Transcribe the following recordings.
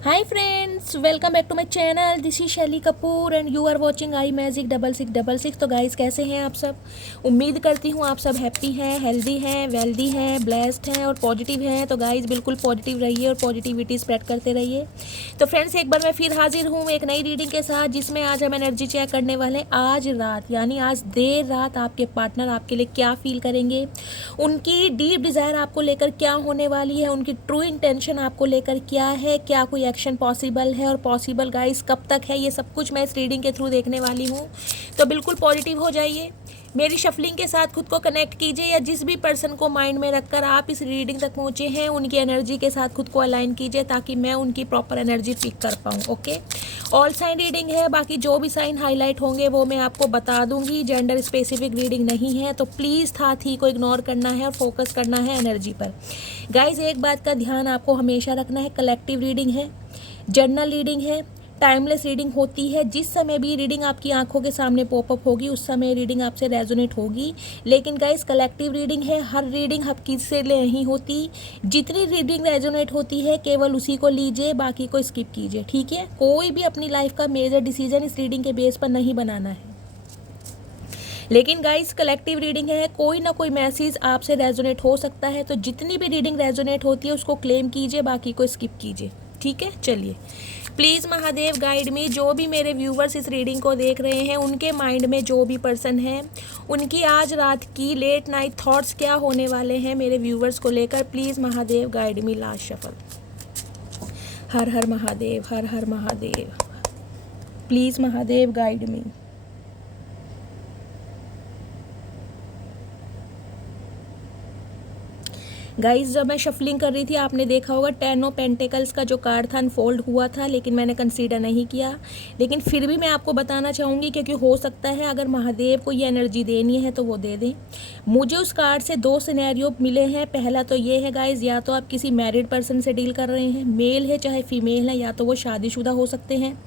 Hi friends, welcome back to my channel. This is Shaili Kapoor and you are watching I magic 6666। तो guys, कैसे हैं आप सब? उम्मीद करती हूँ आप सब हैप्पी हैं, हेल्दी हैं, वेल्दी हैं, ब्लेस्ड हैं और पॉजिटिव हैं। तो गाइस, बिल्कुल पॉजिटिव रहिए और पॉजिटिविटी स्प्रेड करते रहिए। तो फ्रेंड्स, एक बार मैं फिर हाजिर हूँ एक नई रीडिंग के साथ, जिसमें आज हम एनर्जी चेक करने वाले हैं। आज रात यानी आज देर रात आपके पार्टनर आपके लिए क्या फील करेंगे, उनकी डीप डिज़ायर आपको लेकर क्या होने वाली है, उनकी ट्रू इंटेंशन आपको लेकर क्या है, क्या कोई एक्शन पॉसिबल है और पॉसिबल गाइस कब तक है, ये सब कुछ मैं इस रीडिंग के थ्रू देखने वाली हूँ। तो बिल्कुल पॉजिटिव हो जाइए, मेरी शफलिंग के साथ खुद को कनेक्ट कीजिए, या जिस भी पर्सन को माइंड में रखकर आप इस रीडिंग तक पहुँचे हैं उनकी एनर्जी के साथ खुद को अलाइन कीजिए, ताकि मैं उनकी प्रॉपर एनर्जी पिक कर पाऊँ। ओके, ऑल साइन रीडिंग है, बाकी जो भी साइन हाईलाइट होंगे वो मैं आपको बता दूंगी। जेंडर स्पेसिफिक रीडिंग नहीं है, तो प्लीज़ था थी को इग्नोर करना है और फोकस करना है एनर्जी पर। गाइज, एक बात का ध्यान आपको हमेशा रखना है, कलेक्टिव रीडिंग है, जर्नल रीडिंग है, टाइमलेस रीडिंग होती है। जिस समय भी रीडिंग आपकी आंखों के सामने पॉपअप होगी उस समय रीडिंग आपसे रेजोनेट होगी। लेकिन गाइस, कलेक्टिव रीडिंग है, हर रीडिंग आपकी से नहीं होती। जितनी रीडिंग रेजोनेट होती है केवल उसी को लीजिए, बाकी को स्किप कीजिए। ठीक है, कोई भी अपनी लाइफ का मेजर डिसीजन इस रीडिंग के बेस पर नहीं बनाना है। लेकिन गाइस, कलेक्टिव रीडिंग है, कोई ना कोई मैसेज आपसे रेजोनेट हो सकता है। तो जितनी भी रीडिंग रेजोनेट होती है उसको क्लेम कीजिए, बाकी को स्किप कीजिए। ठीक है, चलिए। प्लीज़ महादेव गाइड मी, जो भी मेरे व्यूवर्स इस रीडिंग को देख रहे हैं उनके माइंड में जो भी पर्सन है, उनकी आज रात की लेट नाइट थॉट्स क्या होने वाले हैं मेरे व्यूवर्स को लेकर। Please Mahadev guide me. Last shuffle. Her her Mahadev, her her Mahadev. Please Mahadev guide me. Guys, जब मैं शफलिंग कर रही थी आपने देखा होगा 10 ऑफ पेंटिकल्स का जो कार्ड था अनफोल्ड हुआ था, लेकिन मैंने कंसीडर नहीं किया। लेकिन फिर भी मैं आपको बताना चाहूँगी, क्योंकि हो सकता है अगर महादेव को ये एनर्जी देनी है तो वो दे दें। मुझे उस कार्ड से दो सिनेरियो मिले हैं। पहला तो ये है गाइज, या तो आप किसी मैरिड पर्सन से डील कर रहे हैं, मेल है चाहे फीमेल है, या तो वो शादीशुदा हो सकते हैं,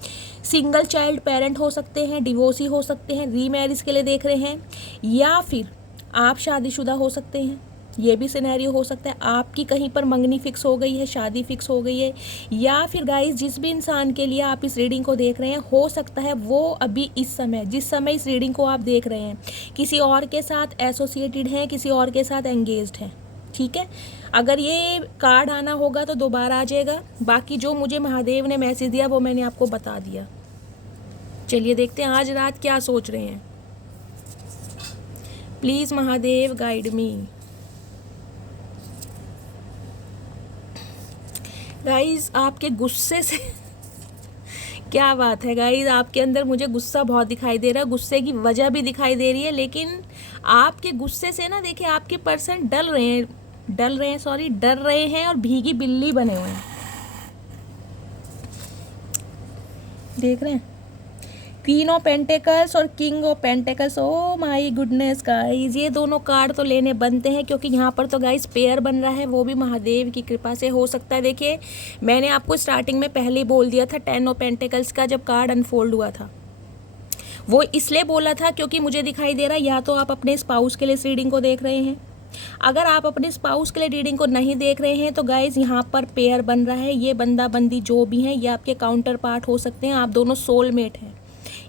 सिंगल चाइल्ड पेरेंट हो सकते हैं, डिवोर्सी हो सकते हैं, रीमैरिज के लिए देख रहे हैं, या फिर आप शादीशुदा हो सकते हैं। ये भी सिनेरियो हो सकता है आपकी कहीं पर मंगनी फिक्स हो गई है, शादी फिक्स हो गई है, या फिर गाइस जिस भी इंसान के लिए आप इस रीडिंग को देख रहे हैं हो सकता है वो अभी इस समय जिस समय इस रीडिंग को आप देख रहे हैं किसी और के साथ एसोसिएटेड हैं, किसी और के साथ एंगेज्ड हैं। ठीक है, अगर ये कार्ड आना होगा तो दोबारा आ जाएगा। बाकी जो मुझे महादेव ने मैसेज दिया वो मैंने आपको बता दिया। चलिए देखते हैं आज रात क्या सोच रहे हैं। Please Mahadev guide me. Guys, आपके गुस्से से क्या बात है गाइज, आपके अंदर मुझे गुस्सा बहुत दिखाई दे रहा है, गुस्से की वजह भी दिखाई दे रही है। लेकिन आपके गुस्से से ना, देखिए आपके पर्सन डर रहे हैं और भीगी बिल्ली बने हुए हैं। देख रहे हैं, क्वीन ऑफ पेंटिकल्स और king of pentacles. Oh my goodness guys, ये दोनों कार्ड तो लेने बनते हैं, क्योंकि यहाँ पर तो गाइस पेयर बन रहा है, वो भी महादेव की कृपा से हो सकता है। देखिए, मैंने आपको स्टार्टिंग में पहले ही बोल दिया था 10 ऑफ पेंटिकल्स का जब कार्ड अनफोल्ड हुआ था। वो इसलिए बोला था क्योंकि मुझे दिखाई दे रहा है या तो आप अपने स्पाउस के लिए इस रीडिंग को देख रहे हैं। अगर आप अपने स्पाउस के लिए रीडिंग को नहीं देख रहे हैं तो गाइज यहाँ पर पेयर बन रहा है। ये बंदा बंदी जो भी हैं ये आपके काउंटर पार्ट हो सकते हैं, आप दोनों सोलमेट हैं,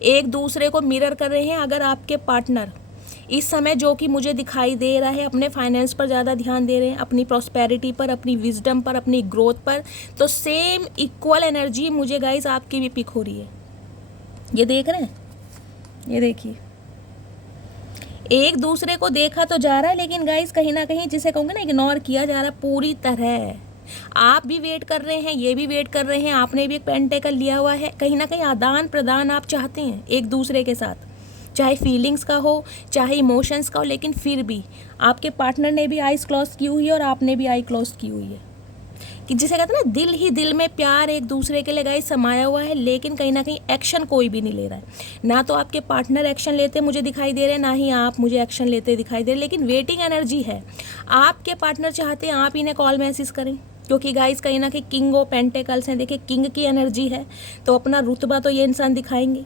एक दूसरे को मिरर कर रहे हैं। अगर आपके पार्टनर इस समय जो कि मुझे दिखाई दे रहा है अपने फाइनेंस पर ज़्यादा ध्यान दे रहे हैं, अपनी प्रॉस्पेरिटी पर, अपनी विजडम पर, अपनी ग्रोथ पर, तो सेम इक्वल एनर्जी मुझे गाइज आपकी भी पिक हो रही है। ये देख रहे हैं, ये देखिए, एक दूसरे को देखा तो जा रहा है, लेकिन गाइज कहीं ना कहीं जिसे कहूँगे ना इग्नोर किया जा रहा है पूरी तरह। आप भी वेट कर रहे हैं, ये भी वेट कर रहे हैं, आपने भी एक पेंटिकल लिया हुआ है। कहीं ना कहीं आदान प्रदान आप चाहते हैं एक दूसरे के साथ, चाहे फीलिंग्स का हो चाहे इमोशंस का हो, लेकिन फिर भी आपके पार्टनर ने भी आईज क्लोज की हुई है और आपने भी आई क्लोज की हुई है। कि जिसे कहते हैं ना, दिल ही दिल में प्यार एक दूसरे के लिए गाइस समाया हुआ है, लेकिन कहीं ना कहीं एक्शन कोई भी नहीं ले रहा है। ना तो आपके पार्टनर एक्शन लेते मुझे दिखाई दे रहे हैं, ना ही आप मुझे एक्शन लेते दिखाई दे रहे, लेकिन वेटिंग एनर्जी है। आपके पार्टनर चाहते हैं आप इन्हें कॉल मैसेज करें, क्योंकि गाइस कहीं ना कहीं किंग ऑफ पेंटिकल्स हैं। देखिए, किंग की एनर्जी है तो अपना रुतबा तो ये इंसान दिखाएंगे।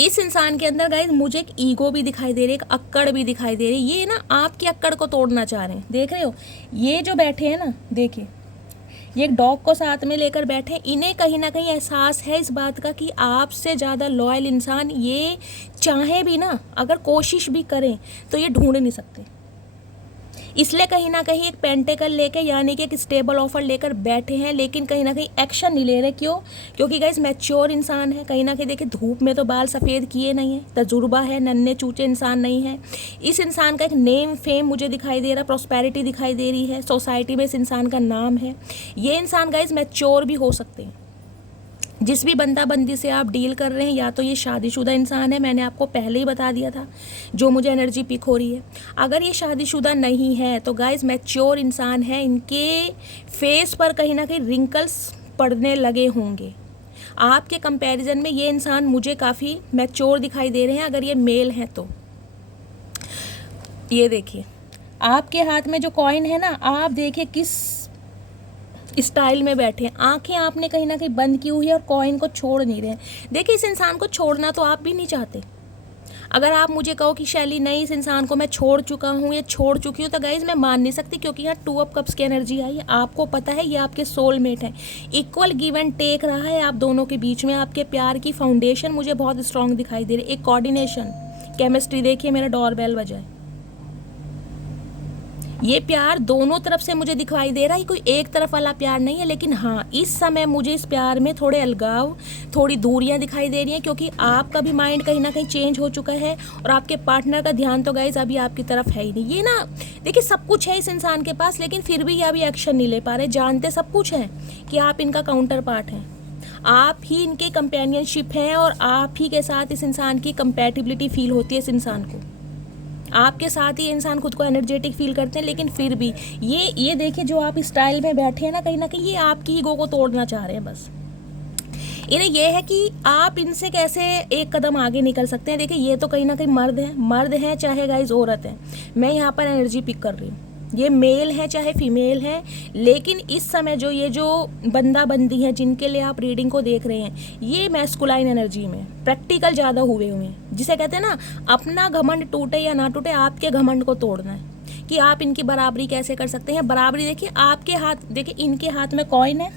इस इंसान के अंदर गाइज मुझे एक ईगो भी दिखाई दे रही है, एक अक्कड़ भी दिखाई दे रही है। ये ना आपकी अक्कड़ को तोड़ना चाह रहे हैं। देख रहे हो, ये जो बैठे हैं ना, देखिए ये एक डॉग को साथ में लेकर बैठे, इन्हें कहीं ना कहीं एहसास है इस बात का कि आपसे ज़्यादा लॉयल इंसान ये चाहे भी ना, अगर कोशिश भी करें तो ये ढूंढ नहीं सकते। इसलिए कहीं ना कहीं एक पेंटेकल लेके यानी कि एक स्टेबल ऑफर लेकर बैठे हैं, लेकिन कहीं ना कहीं एक्शन नहीं ले रहे। क्यों? क्योंकि गाइस मैच्योर इंसान है, कहीं ना कहीं देखिए धूप में तो बाल सफ़ेद किए नहीं है, तजुर्बा है, नन्हे चूचे इंसान नहीं है। इस इंसान का एक नेम फेम मुझे दिखाई दे रहा, प्रॉस्पेरिटी दिखाई दे रही है, सोसाइटी में इस इंसान का नाम है। ये इंसान गाइस मैच्योर भी हो सकते हैं। जिस भी बंदा बंदी से आप डील कर रहे हैं, या तो ये शादीशुदा इंसान है, मैंने आपको पहले ही बता दिया था जो मुझे एनर्जी पिक हो रही है। अगर ये शादीशुदा नहीं है तो गाइस मैच्योर इंसान है, इनके फेस पर कहीं ना कहीं रिंकल्स पड़ने लगे होंगे। आपके कंपैरिजन में ये इंसान मुझे काफ़ी मैच्योर दिखाई दे रहे हैं अगर ये मेल हैं तो। ये देखिए आपके हाथ में जो कॉइन है ना, आप देखिए किस स्टाइल में बैठे हैं, आंखें आपने कहीं ना कहीं बंद की हुई है और कॉइन को छोड़ नहीं रहे हैं। देखिए इस इंसान को छोड़ना तो आप भी नहीं चाहते। अगर आप मुझे कहो कि शैली नहीं इस इंसान को मैं छोड़ चुका हूँ या छोड़ चुकी हूँ, तो गाइज मैं मान नहीं सकती, क्योंकि यहाँ 2 ऑफ कप्स की एनर्जी आई है। आपको पता है ये आपके सोलमेट है, इक्वल गिव एंड टेक रहा है आप दोनों के बीच में। आपके प्यार की फाउंडेशन मुझे बहुत स्ट्रांग दिखाई दे रही है, एक कोऑर्डिनेशन, केमिस्ट्री। देखिए मेरा डोरबेल बजा है। ये प्यार दोनों तरफ से मुझे दिखाई दे रहा है, कोई एक तरफ वाला प्यार नहीं है। लेकिन हाँ, इस समय मुझे इस प्यार में थोड़े अलगाव, थोड़ी दूरियां दिखाई दे रही हैं, क्योंकि आपका भी माइंड कहीं ना कहीं चेंज हो चुका है और आपके पार्टनर का ध्यान तो गाइज अभी आपकी तरफ है ही नहीं। ये ना देखिए सब कुछ है इस इंसान के पास, लेकिन फिर भी ये अभी एक्शन नहीं ले पा रहे। जानते सब कुछ है कि आप इनका काउंटर पार्ट हैं, आप ही इनके कंपेनियनशिप हैं और आप ही के साथ इस इंसान की कंपैटिबिलिटी फील होती है। इस इंसान को आपके साथ ही इंसान खुद को एनर्जेटिक फील करते हैं, लेकिन फिर भी ये देखिए जो आप स्टाइल में बैठे हैं ना कहीं ये आपकी ईगो को तोड़ना चाह रहे हैं। बस इन्हें ये है कि आप इनसे कैसे एक कदम आगे निकल सकते हैं। देखिए ये तो कहीं ना कहीं मर्द हैं चाहे गाइज औरत है, मैं यहाँ पर एनर्जी पिक कर रही हूँ। ये मेल है चाहे फीमेल है, लेकिन इस समय ये जो बंदा बंदी है जिनके लिए आप रीडिंग को देख रहे हैं, ये मैस्कुलाइन एनर्जी में प्रैक्टिकल ज़्यादा हुए हुए हैं, जिसे कहते हैं ना अपना घमंड टूटे या ना टूटे, आपके घमंड को तोड़ना है कि आप इनकी बराबरी कैसे कर सकते हैं। बराबरी देखिए आपके हाथ, देखिए इनके हाथ में कॉइन है,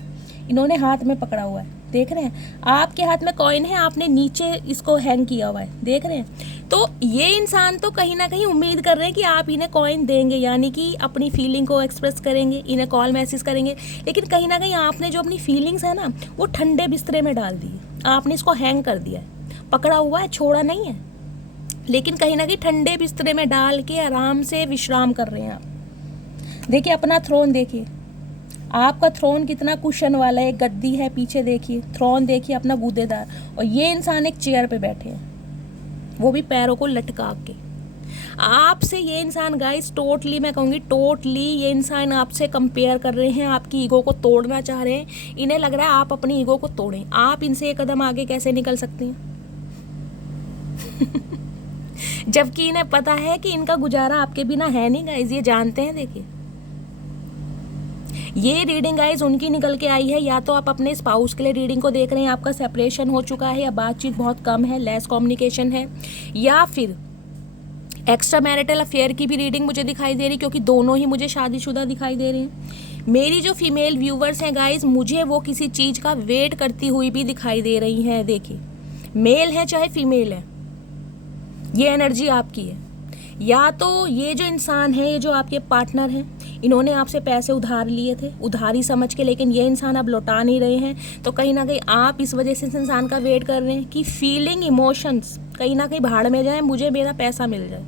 इन्होंने हाथ में पकड़ा हुआ है, देख रहे हैं। आपके हाथ में कॉइन है, आपने नीचे इसको हैंग किया हुआ है, देख रहे हैं। तो ये इंसान तो कहीं ना कहीं उम्मीद कर रहे हैं कि आप इन्हें कॉइन देंगे, यानी कि अपनी फीलिंग को एक्सप्रेस करेंगे, इन्हें कॉल मैसेज करेंगे। लेकिन कहीं ना कहीं आपने जो अपनी फीलिंग्स है ना वो ठंडे बिस्तरे में डाल दी, आपने इसको हैंग कर दिया है, पकड़ा हुआ है, छोड़ा नहीं है, लेकिन कहीं ना कहीं ठंडे बिस्तरे में डाल के आराम से विश्राम कर रहे हैं आप। देखिए अपना थ्रोन देखिए, आपका थ्रोन कितना कुशन वाला है, गद्दी है पीछे, देखिए थ्रोन देखिए अपना गूदेदार, और ये इंसान एक चेयर पे बैठे हैं, वो भी पैरों को लटका के। आपसे ये इंसान गाइस टोटली, मैं कहूँगी टोटली, ये इंसान आपसे कंपेयर कर रहे हैं, आपकी ईगो को तोड़ना चाह रहे हैं। इन्हें लग रहा है आप अपनी ईगो को तोड़ें, आप इनसे एक कदम आगे कैसे निकल सकती हैं जबकि इन्हें पता है कि इनका गुजारा आपके बिना है नहीं गाइस, ये जानते हैं। देखिए ये रीडिंग गाइज उनकी निकल के आई है, या तो आप अपने स्पाउस के लिए रीडिंग को देख रहे हैं, आपका सेपरेशन हो चुका है या बातचीत बहुत कम है, लेस कम्युनिकेशन है, या फिर एक्स्ट्रा मैरिटल अफेयर की भी रीडिंग मुझे दिखाई दे रही, क्योंकि दोनों ही मुझे शादीशुदा दिखाई दे रहे हैं। मेरी जो फीमेल व्यूवर्स हैं गाइज, मुझे वो किसी चीज़ का वेट करती हुई भी दिखाई दे रही हैं। देखिए मेल है चाहे फीमेल है, ये एनर्जी आपकी है। या तो ये जो इंसान है, ये जो आपके पार्टनर हैं, इन्होंने आपसे पैसे उधार लिए थे, उधारी समझ के, लेकिन ये इंसान अब लौटा नहीं रहे हैं। तो कहीं ना कहीं आप इस वजह से इस इंसान का वेट कर रहे हैं कि फीलिंग, इमोशंस कहीं ना कहीं भाड़ में जाए, मुझे मेरा पैसा मिल जाए।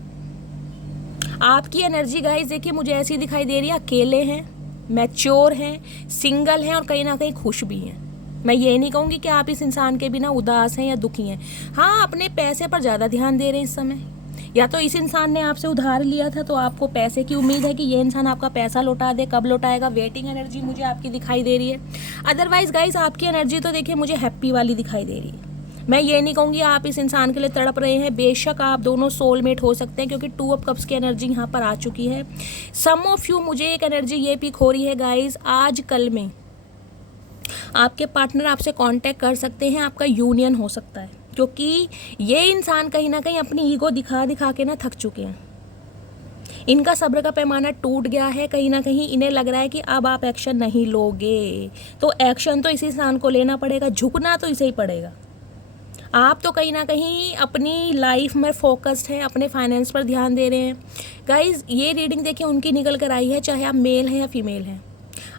आपकी एनर्जी गाइस देखिए मुझे ऐसी दिखाई दे रही है, अकेले हैं, मैच्योर हैं, सिंगल हैं और कहीं ना कहीं खुश भी हैं। मैं ये नहीं कहूँगी कि आप इस इंसान के बिना उदास हैं या दुखी हैं। हाँ, अपने पैसे पर ज़्यादा ध्यान दे रहे हैं इस समय। या तो इस इंसान ने आपसे उधार लिया था तो आपको पैसे की उम्मीद है कि ये इंसान आपका पैसा लौटा दे, कब लौटाएगा, वेटिंग एनर्जी मुझे आपकी दिखाई दे रही है। अदरवाइज गाइस आपकी एनर्जी तो देखिए मुझे हैप्पी वाली दिखाई दे रही है। मैं ये नहीं कहूँगी आप इस इंसान के लिए तड़प रहे हैं, बेशक आप दोनों सोलमेट हो सकते हैं, क्योंकि 2 ऑफ कप्स की एनर्जी यहाँ पर आ चुकी है। सम ऑफ यू, मुझे एक एनर्जी ये पिक हो रही है गाइस, आज कल में आपके पार्टनर आपसे कांटेक्ट कर सकते हैं, आपका यूनियन हो सकता है, क्योंकि ये इंसान कहीं ना कहीं अपनी ईगो दिखा दिखा के ना थक चुके हैं। इनका सब्र का पैमाना टूट गया है, कहीं ना कहीं इन्हें लग रहा है कि अब आप एक्शन नहीं लोगे, तो एक्शन तो इसी इंसान को लेना पड़ेगा, झुकना तो इसे ही पड़ेगा। आप तो कहीं ना कहीं अपनी लाइफ में फोकस्ड हैं, अपने फाइनेंस पर ध्यान दे रहे हैं। गाइज ये रीडिंग देखिए उनकी निकल कर आई है, चाहे आप मेल हैं या फीमेल हैं।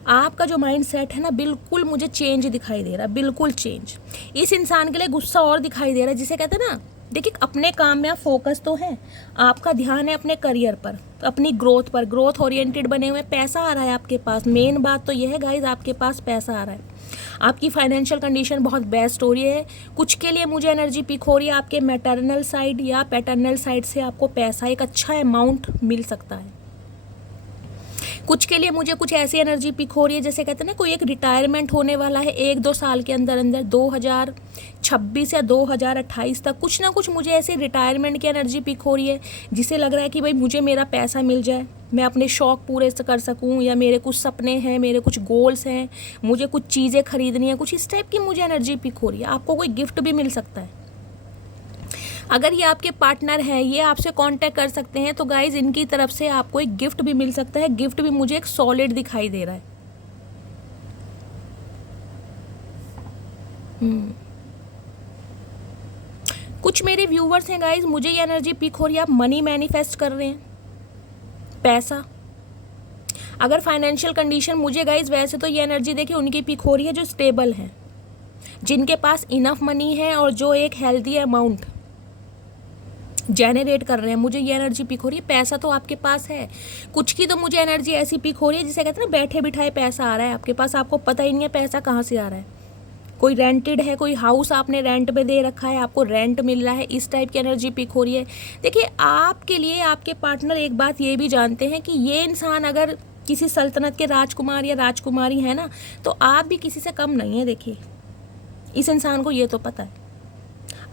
आपका जो माइंड सेट है ना, बिल्कुल मुझे चेंज दिखाई दे रहा है, बिल्कुल चेंज। इस इंसान के लिए गुस्सा और दिखाई दे रहा है, जिसे कहते हैं ना, देखिए अपने काम में आप फोकस तो है, आपका ध्यान है अपने करियर पर, अपनी ग्रोथ पर, ग्रोथ ओरिएंटेड बने हुए, पैसा आ रहा है आपके पास। मेन बात तो यह है गाइज, आपके पास पैसा आ रहा है, आपकी फाइनेंशियल कंडीशन बहुत बेस्ट हो रही है। कुछ के लिए मुझे एनर्जी पिक हो रही है, आपके मैटरनल साइड या पैटर्नल साइड से आपको पैसा, एक अच्छा अमाउंट मिल सकता है। कुछ के लिए मुझे कुछ ऐसी एनर्जी पिक हो रही है, जैसे कहते हैं ना, कोई एक रिटायरमेंट होने वाला है 1-2 साल के अंदर अंदर, 2026 या 2028 तक कुछ ना कुछ मुझे ऐसे रिटायरमेंट की एनर्जी पिक हो रही है, जिसे लग रहा है कि भाई मुझे मेरा पैसा मिल जाए, मैं अपने शौक़ पूरे कर सकूं, या मेरे कुछ सपने हैं, मेरे कुछ गोल्स हैं, मुझे कुछ चीज़ें खरीदनी है, कुछ इस टाइप की मुझे एनर्जी पिक हो रही है। आपको कोई गिफ्ट भी मिल सकता है। अगर ये आपके पार्टनर हैं, ये आपसे कांटेक्ट कर सकते हैं, तो गाइज इनकी तरफ से आपको एक गिफ्ट भी मिल सकता है। गिफ्ट भी मुझे एक सॉलिड दिखाई दे रहा है। कुछ मेरे व्यूवर्स हैं गाइज, मुझे ये एनर्जी पिक हो रही है, आप मनी मैनिफेस्ट कर रहे हैं, पैसा। अगर फाइनेंशियल कंडीशन मुझे गाइज, वैसे तो ये एनर्जी देखिए उनकी पिक हो रही है जो स्टेबल है, जिनके पास इनफ मनी है और जो एक हेल्दी अमाउंट जेनरेट कर रहे हैं, मुझे ये एनर्जी पिक हो रही है। पैसा तो आपके पास है। कुछ की तो मुझे एनर्जी ऐसी पिक हो रही है, जिसे कहते हैं ना, बैठे बिठाए पैसा आ रहा है आपके पास, आपको पता ही नहीं है पैसा कहाँ से आ रहा है। कोई रेंटेड है, कोई हाउस आपने रेंट पे दे रखा है, आपको रेंट मिल रहा है, इस टाइप की एनर्जी पिक हो रही है। देखिए आपके लिए आपके पार्टनर एक बात ये भी जानते हैं कि ये इंसान अगर किसी सल्तनत के राजकुमार या राजकुमारी है ना, तो आप भी किसी से कम नहीं है। देखिए इस इंसान को ये तो पता है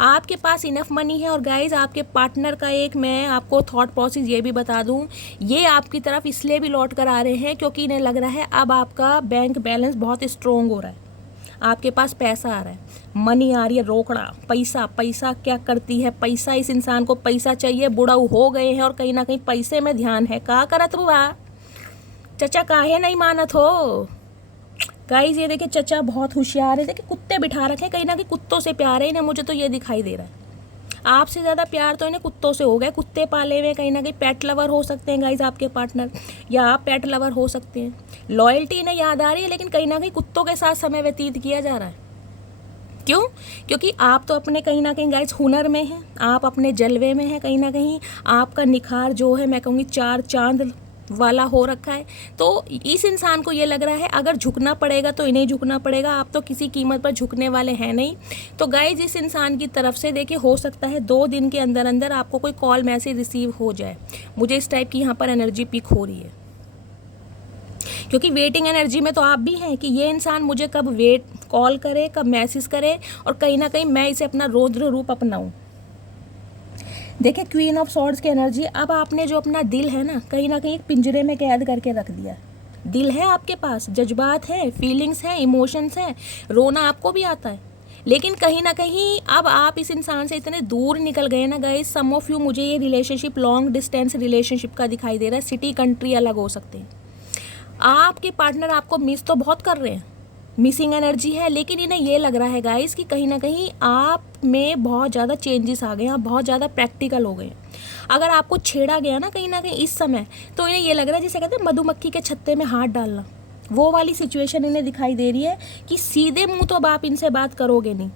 आपके पास इनफ मनी है। और गाइज आपके पार्टनर का एक मैं आपको थॉट प्रोसेस ये भी बता दूं, ये आपकी तरफ इसलिए भी लौट कर आ रहे हैं क्योंकि इन्हें लग रहा है अब आपका बैंक बैलेंस बहुत स्ट्रोंग हो रहा है, आपके पास पैसा आ रहा है, मनी आ रही है, रोकड़ा पैसा। पैसा क्या करती है, पैसा, इस इंसान को पैसा चाहिए, बुढ़ाऊ हो गए हैं और कहीं ना कहीं पैसे में ध्यान है। का करत बुआ चचा, काहे नहीं मानत हो। गाइज ये देखिए चचा बहुत होशियार है, देखिए कुत्ते बिठा रखे, कहीं ना कहीं कुत्तों से प्यार है इन्हें, मुझे तो ये दिखाई दे रहा है। आपसे ज़्यादा प्यार तो इन्हें कुत्तों से हो गया, कुत्ते पाले हुए, कहीं ना कहीं पेट लवर हो सकते हैं गाइज आपके पार्टनर, या आप पेट लवर हो सकते हैं। लॉयल्टी इन्हें याद आ रही है, लेकिन कहीं ना कहीं कुत्तों के साथ समय व्यतीत किया जा रहा है। क्यों? क्योंकि आप तो अपने कहीं ना कहीं गाइज हुनर में हैं, आप अपने जलवे में हैं, कहीं ना कहीं आपका निखार जो है मैं कहूँगी 4 चांद वाला हो रखा है। तो इस इंसान को ये लग रहा है अगर झुकना पड़ेगा तो इन्हें झुकना पड़ेगा, आप तो किसी कीमत पर झुकने वाले हैं नहीं। तो गाइज इस इंसान की तरफ से देखिए हो सकता है 2 दिन के अंदर अंदर आपको कोई कॉल मैसेज रिसीव हो जाए, मुझे इस टाइप की यहाँ पर एनर्जी पिक हो रही है। क्योंकि वेटिंग एनर्जी में तो आप भी हैं कि ये इंसान मुझे कब कॉल करे, कब मैसेज करे, और कहीं ना कहीं मैं इसे अपना रौद्र रूप अपनाऊं। देखिए क्वीन ऑफ सॉर्ड्स की एनर्जी, अब आपने जो अपना दिल है ना कहीं एक पिंजरे में कैद करके रख दिया। दिल है आपके पास, जज्बात हैं, फीलिंग्स हैं, इमोशंस हैं, रोना आपको भी आता है, लेकिन कहीं ना कहीं अब आप इस इंसान से इतने दूर निकल गए ना गाइस। सम ऑफ यू, मुझे ये रिलेशनशिप लॉन्ग डिस्टेंस रिलेशनशिप का दिखाई दे रहा है, सिटी कंट्री अलग हो सकते हैं। आपके पार्टनर आपको मिस तो बहुत कर रहे हैं, मिसिंग एनर्जी है, लेकिन इन्हें ये लग रहा है गाइस कि कहीं ना कहीं आप में बहुत ज़्यादा चेंजेस आ गए हैं, आप बहुत ज़्यादा प्रैक्टिकल हो गए हैं। अगर आपको छेड़ा गया ना कहीं इस समय, तो इन्हें ये लग रहा है जैसे कहते हैं मधुमक्खी के छत्ते में हाथ डालना, वो वाली सिचुएशन इन्हें दिखाई दे रही है कि सीधे मुंह तो अब आप इनसे बात करोगे नहीं।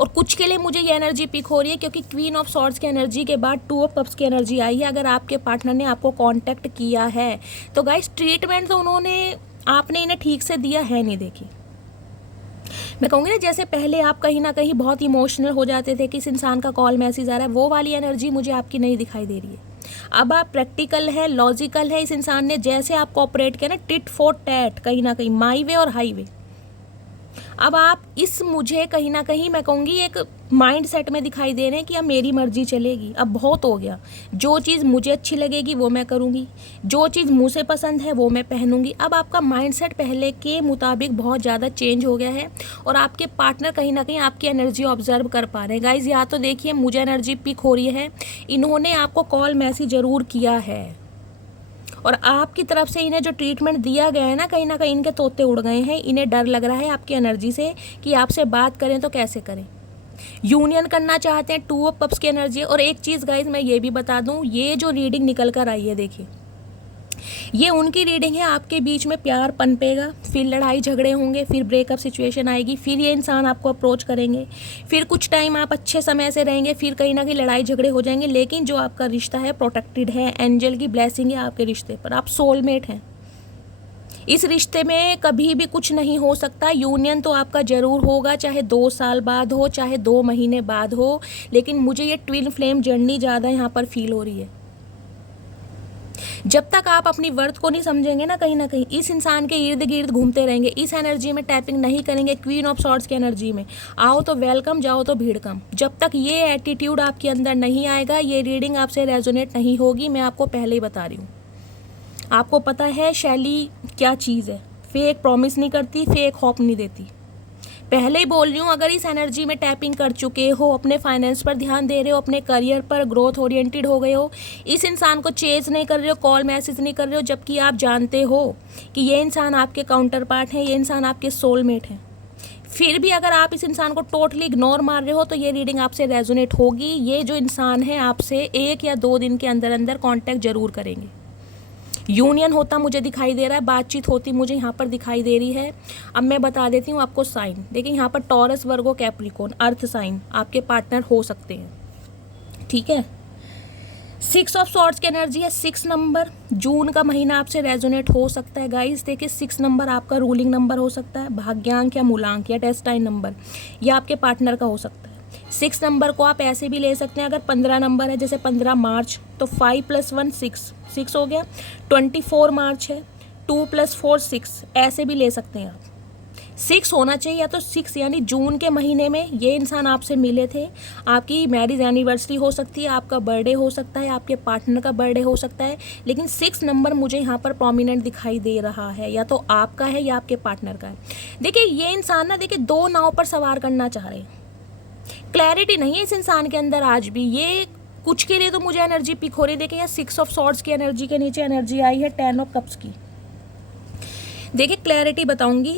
और कुछ के लिए मुझे ये एनर्जी पिक हो रही है क्योंकि क्वीन ऑफ सॉर्ड्स की एनर्जी के बाद 2 ऑफ कप्स की एनर्जी आई है। अगर आपके पार्टनर ने आपको कांटेक्ट किया है तो गाइस ट्रीटमेंट तो आपने इन्हें ठीक से दिया है नहीं। देखिए मैं कहूँगी ना, जैसे पहले आप कहीं ना कहीं बहुत इमोशनल हो जाते थे कि इस इंसान का कॉल मैसेज आ रहा है, वो वाली एनर्जी मुझे आपकी नहीं दिखाई दे रही है। अब आप प्रैक्टिकल है, लॉजिकल है, इस इंसान ने जैसे आपको ऑपरेट किया ना टिट फॉर टैट, कहीं ना कहीं माई वे और हाईवे। अब आप इस मुझे कहीं ना कहीं मैं कहूँगी एक माइंड सेट में दिखाई दे रहे हैं कि अब मेरी मर्जी चलेगी, अब बहुत हो गया, जो चीज़ मुझे अच्छी लगेगी वो मैं करूँगी, जो चीज़ मुझे पसंद है वो मैं पहनूंगी। अब आपका माइंड सेट पहले के मुताबिक बहुत ज़्यादा चेंज हो गया है और आपके पार्टनर कहीं ना कहीं आपकी एनर्जी ऑब्जर्व कर पा रहे हैं। गाइज या तो देखिए मुझे एनर्जी पिक हो रही है, इन्होंने आपको कॉल मैसेज ज़रूर किया है, और आपकी तरफ से इन्हें जो ट्रीटमेंट दिया गया है ना कहीं इनके तोते उड़ गए हैं। इन्हें डर लग रहा है आपकी एनर्जी से कि आपसे बात करें तो कैसे करें। यूनियन करना चाहते हैं, 2 ऑफ कप्स की एनर्जी। और एक चीज़ गाइज मैं ये भी बता दूं, ये जो रीडिंग निकल कर आई है देखिए, ये उनकी रीडिंग है। आपके बीच में प्यार पनपेगा, फिर लड़ाई झगड़े होंगे, फिर ब्रेकअप सिचुएशन आएगी, फिर ये इंसान आपको अप्रोच करेंगे, फिर कुछ टाइम आप अच्छे समय से रहेंगे, फिर कहीं ना कहीं लड़ाई झगड़े हो जाएंगे। लेकिन जो आपका रिश्ता है प्रोटेक्टेड है, एंजल की ब्लेसिंग है आपके रिश्ते पर, आप सोलमेट हैं। इस रिश्ते में कभी भी कुछ नहीं हो सकता। यूनियन तो आपका ज़रूर होगा, चाहे 2 साल बाद हो, चाहे 2 महीने बाद हो, लेकिन मुझे ये ट्विन फ्लेम जर्नी ज़्यादा यहाँ पर फील हो रही है। जब तक आप अपनी वर्थ को नहीं समझेंगे ना कहीं इस इंसान के इर्द गिर्द घूमते रहेंगे, इस एनर्जी में टैपिंग नहीं करेंगे, क्वीन ऑफ सॉर्ड्स की एनर्जी में, आओ तो वेलकम, जाओ तो भीड़ कम, जब तक ये एटीट्यूड आपके अंदर नहीं आएगा, ये रीडिंग आपसे रेजोनेट नहीं होगी। मैं आपको पहले ही बता रही हूँ। आपको पता है शैली क्या चीज़ है, फेक प्रॉमिस नहीं करती, फेक होप नहीं देती। पहले ही बोल रही हूँ, अगर इस एनर्जी में टैपिंग कर चुके हो, अपने फाइनेंस पर ध्यान दे रहे हो, अपने करियर पर ग्रोथ ओरिएंटेड हो गए हो, इस इंसान को चेज नहीं कर रहे हो, कॉल मैसेज नहीं कर रहे हो, जबकि आप जानते हो कि ये इंसान आपके काउंटर पार्ट है, ये इंसान आपके सोलमेट है, फिर भी अगर आप इस इंसान को टोटली इग्नोर मार रहे हो तो ये रीडिंग आपसे रेजोनेट होगी। ये जो इंसान है आपसे 1 या 2 दिन के अंदर अंदर कॉन्टैक्ट जरूर करेंगे। यूनियन होता मुझे दिखाई दे रहा है, बातचीत होती मुझे यहाँ पर दिखाई दे रही है। अब मैं बता देती हूँ आपको साइन। देखिए यहाँ पर टॉरस, वर्गो, कैप्रिकॉर्न, अर्थ साइन आपके पार्टनर हो सकते हैं, ठीक है। 6 ऑफ सॉर्ड्स की एनर्जी है, 6 नंबर। जून का महीना आपसे रेजोनेट हो सकता है गाइस। देखिए 6 नंबर आपका रूलिंग नंबर हो सकता है, भाग्यांक या मूलांक या टेस्टाइन नंबर, या आपके पार्टनर का हो सकता है। 6 नंबर को आप ऐसे भी ले सकते हैं, अगर 15 नंबर है, जैसे 15 मार्च, तो 5 + 1 6 हो गया। 24 मार्च है, 2 + 4 6, ऐसे भी ले सकते हैं आप। 6 होना चाहिए, या तो 6 यानी जून के महीने में ये इंसान आपसे मिले थे, आपकी मैरिज एनिवर्सरी हो सकती है, आपका बर्थडे हो सकता है, आपके पार्टनर का बर्थडे हो सकता है, लेकिन 6 नंबर मुझे यहाँ पर प्रोमिनेंट दिखाई दे रहा है, या तो आपका है या आपके पार्टनर का है। देखिए ये इंसान ना, देखिए 2 नाव पर सवार करना चाह रहे हैं। क्लैरिटी नहीं है इस इंसान के अंदर आज भी। ये कुछ के लिए तो मुझे एनर्जी पिक हो रही है। देखिए यहाँ 6 ऑफ सॉर्ड्स की एनर्जी के नीचे एनर्जी आई है 10 ऑफ कप्स की। देखिए क्लैरिटी बताऊंगी,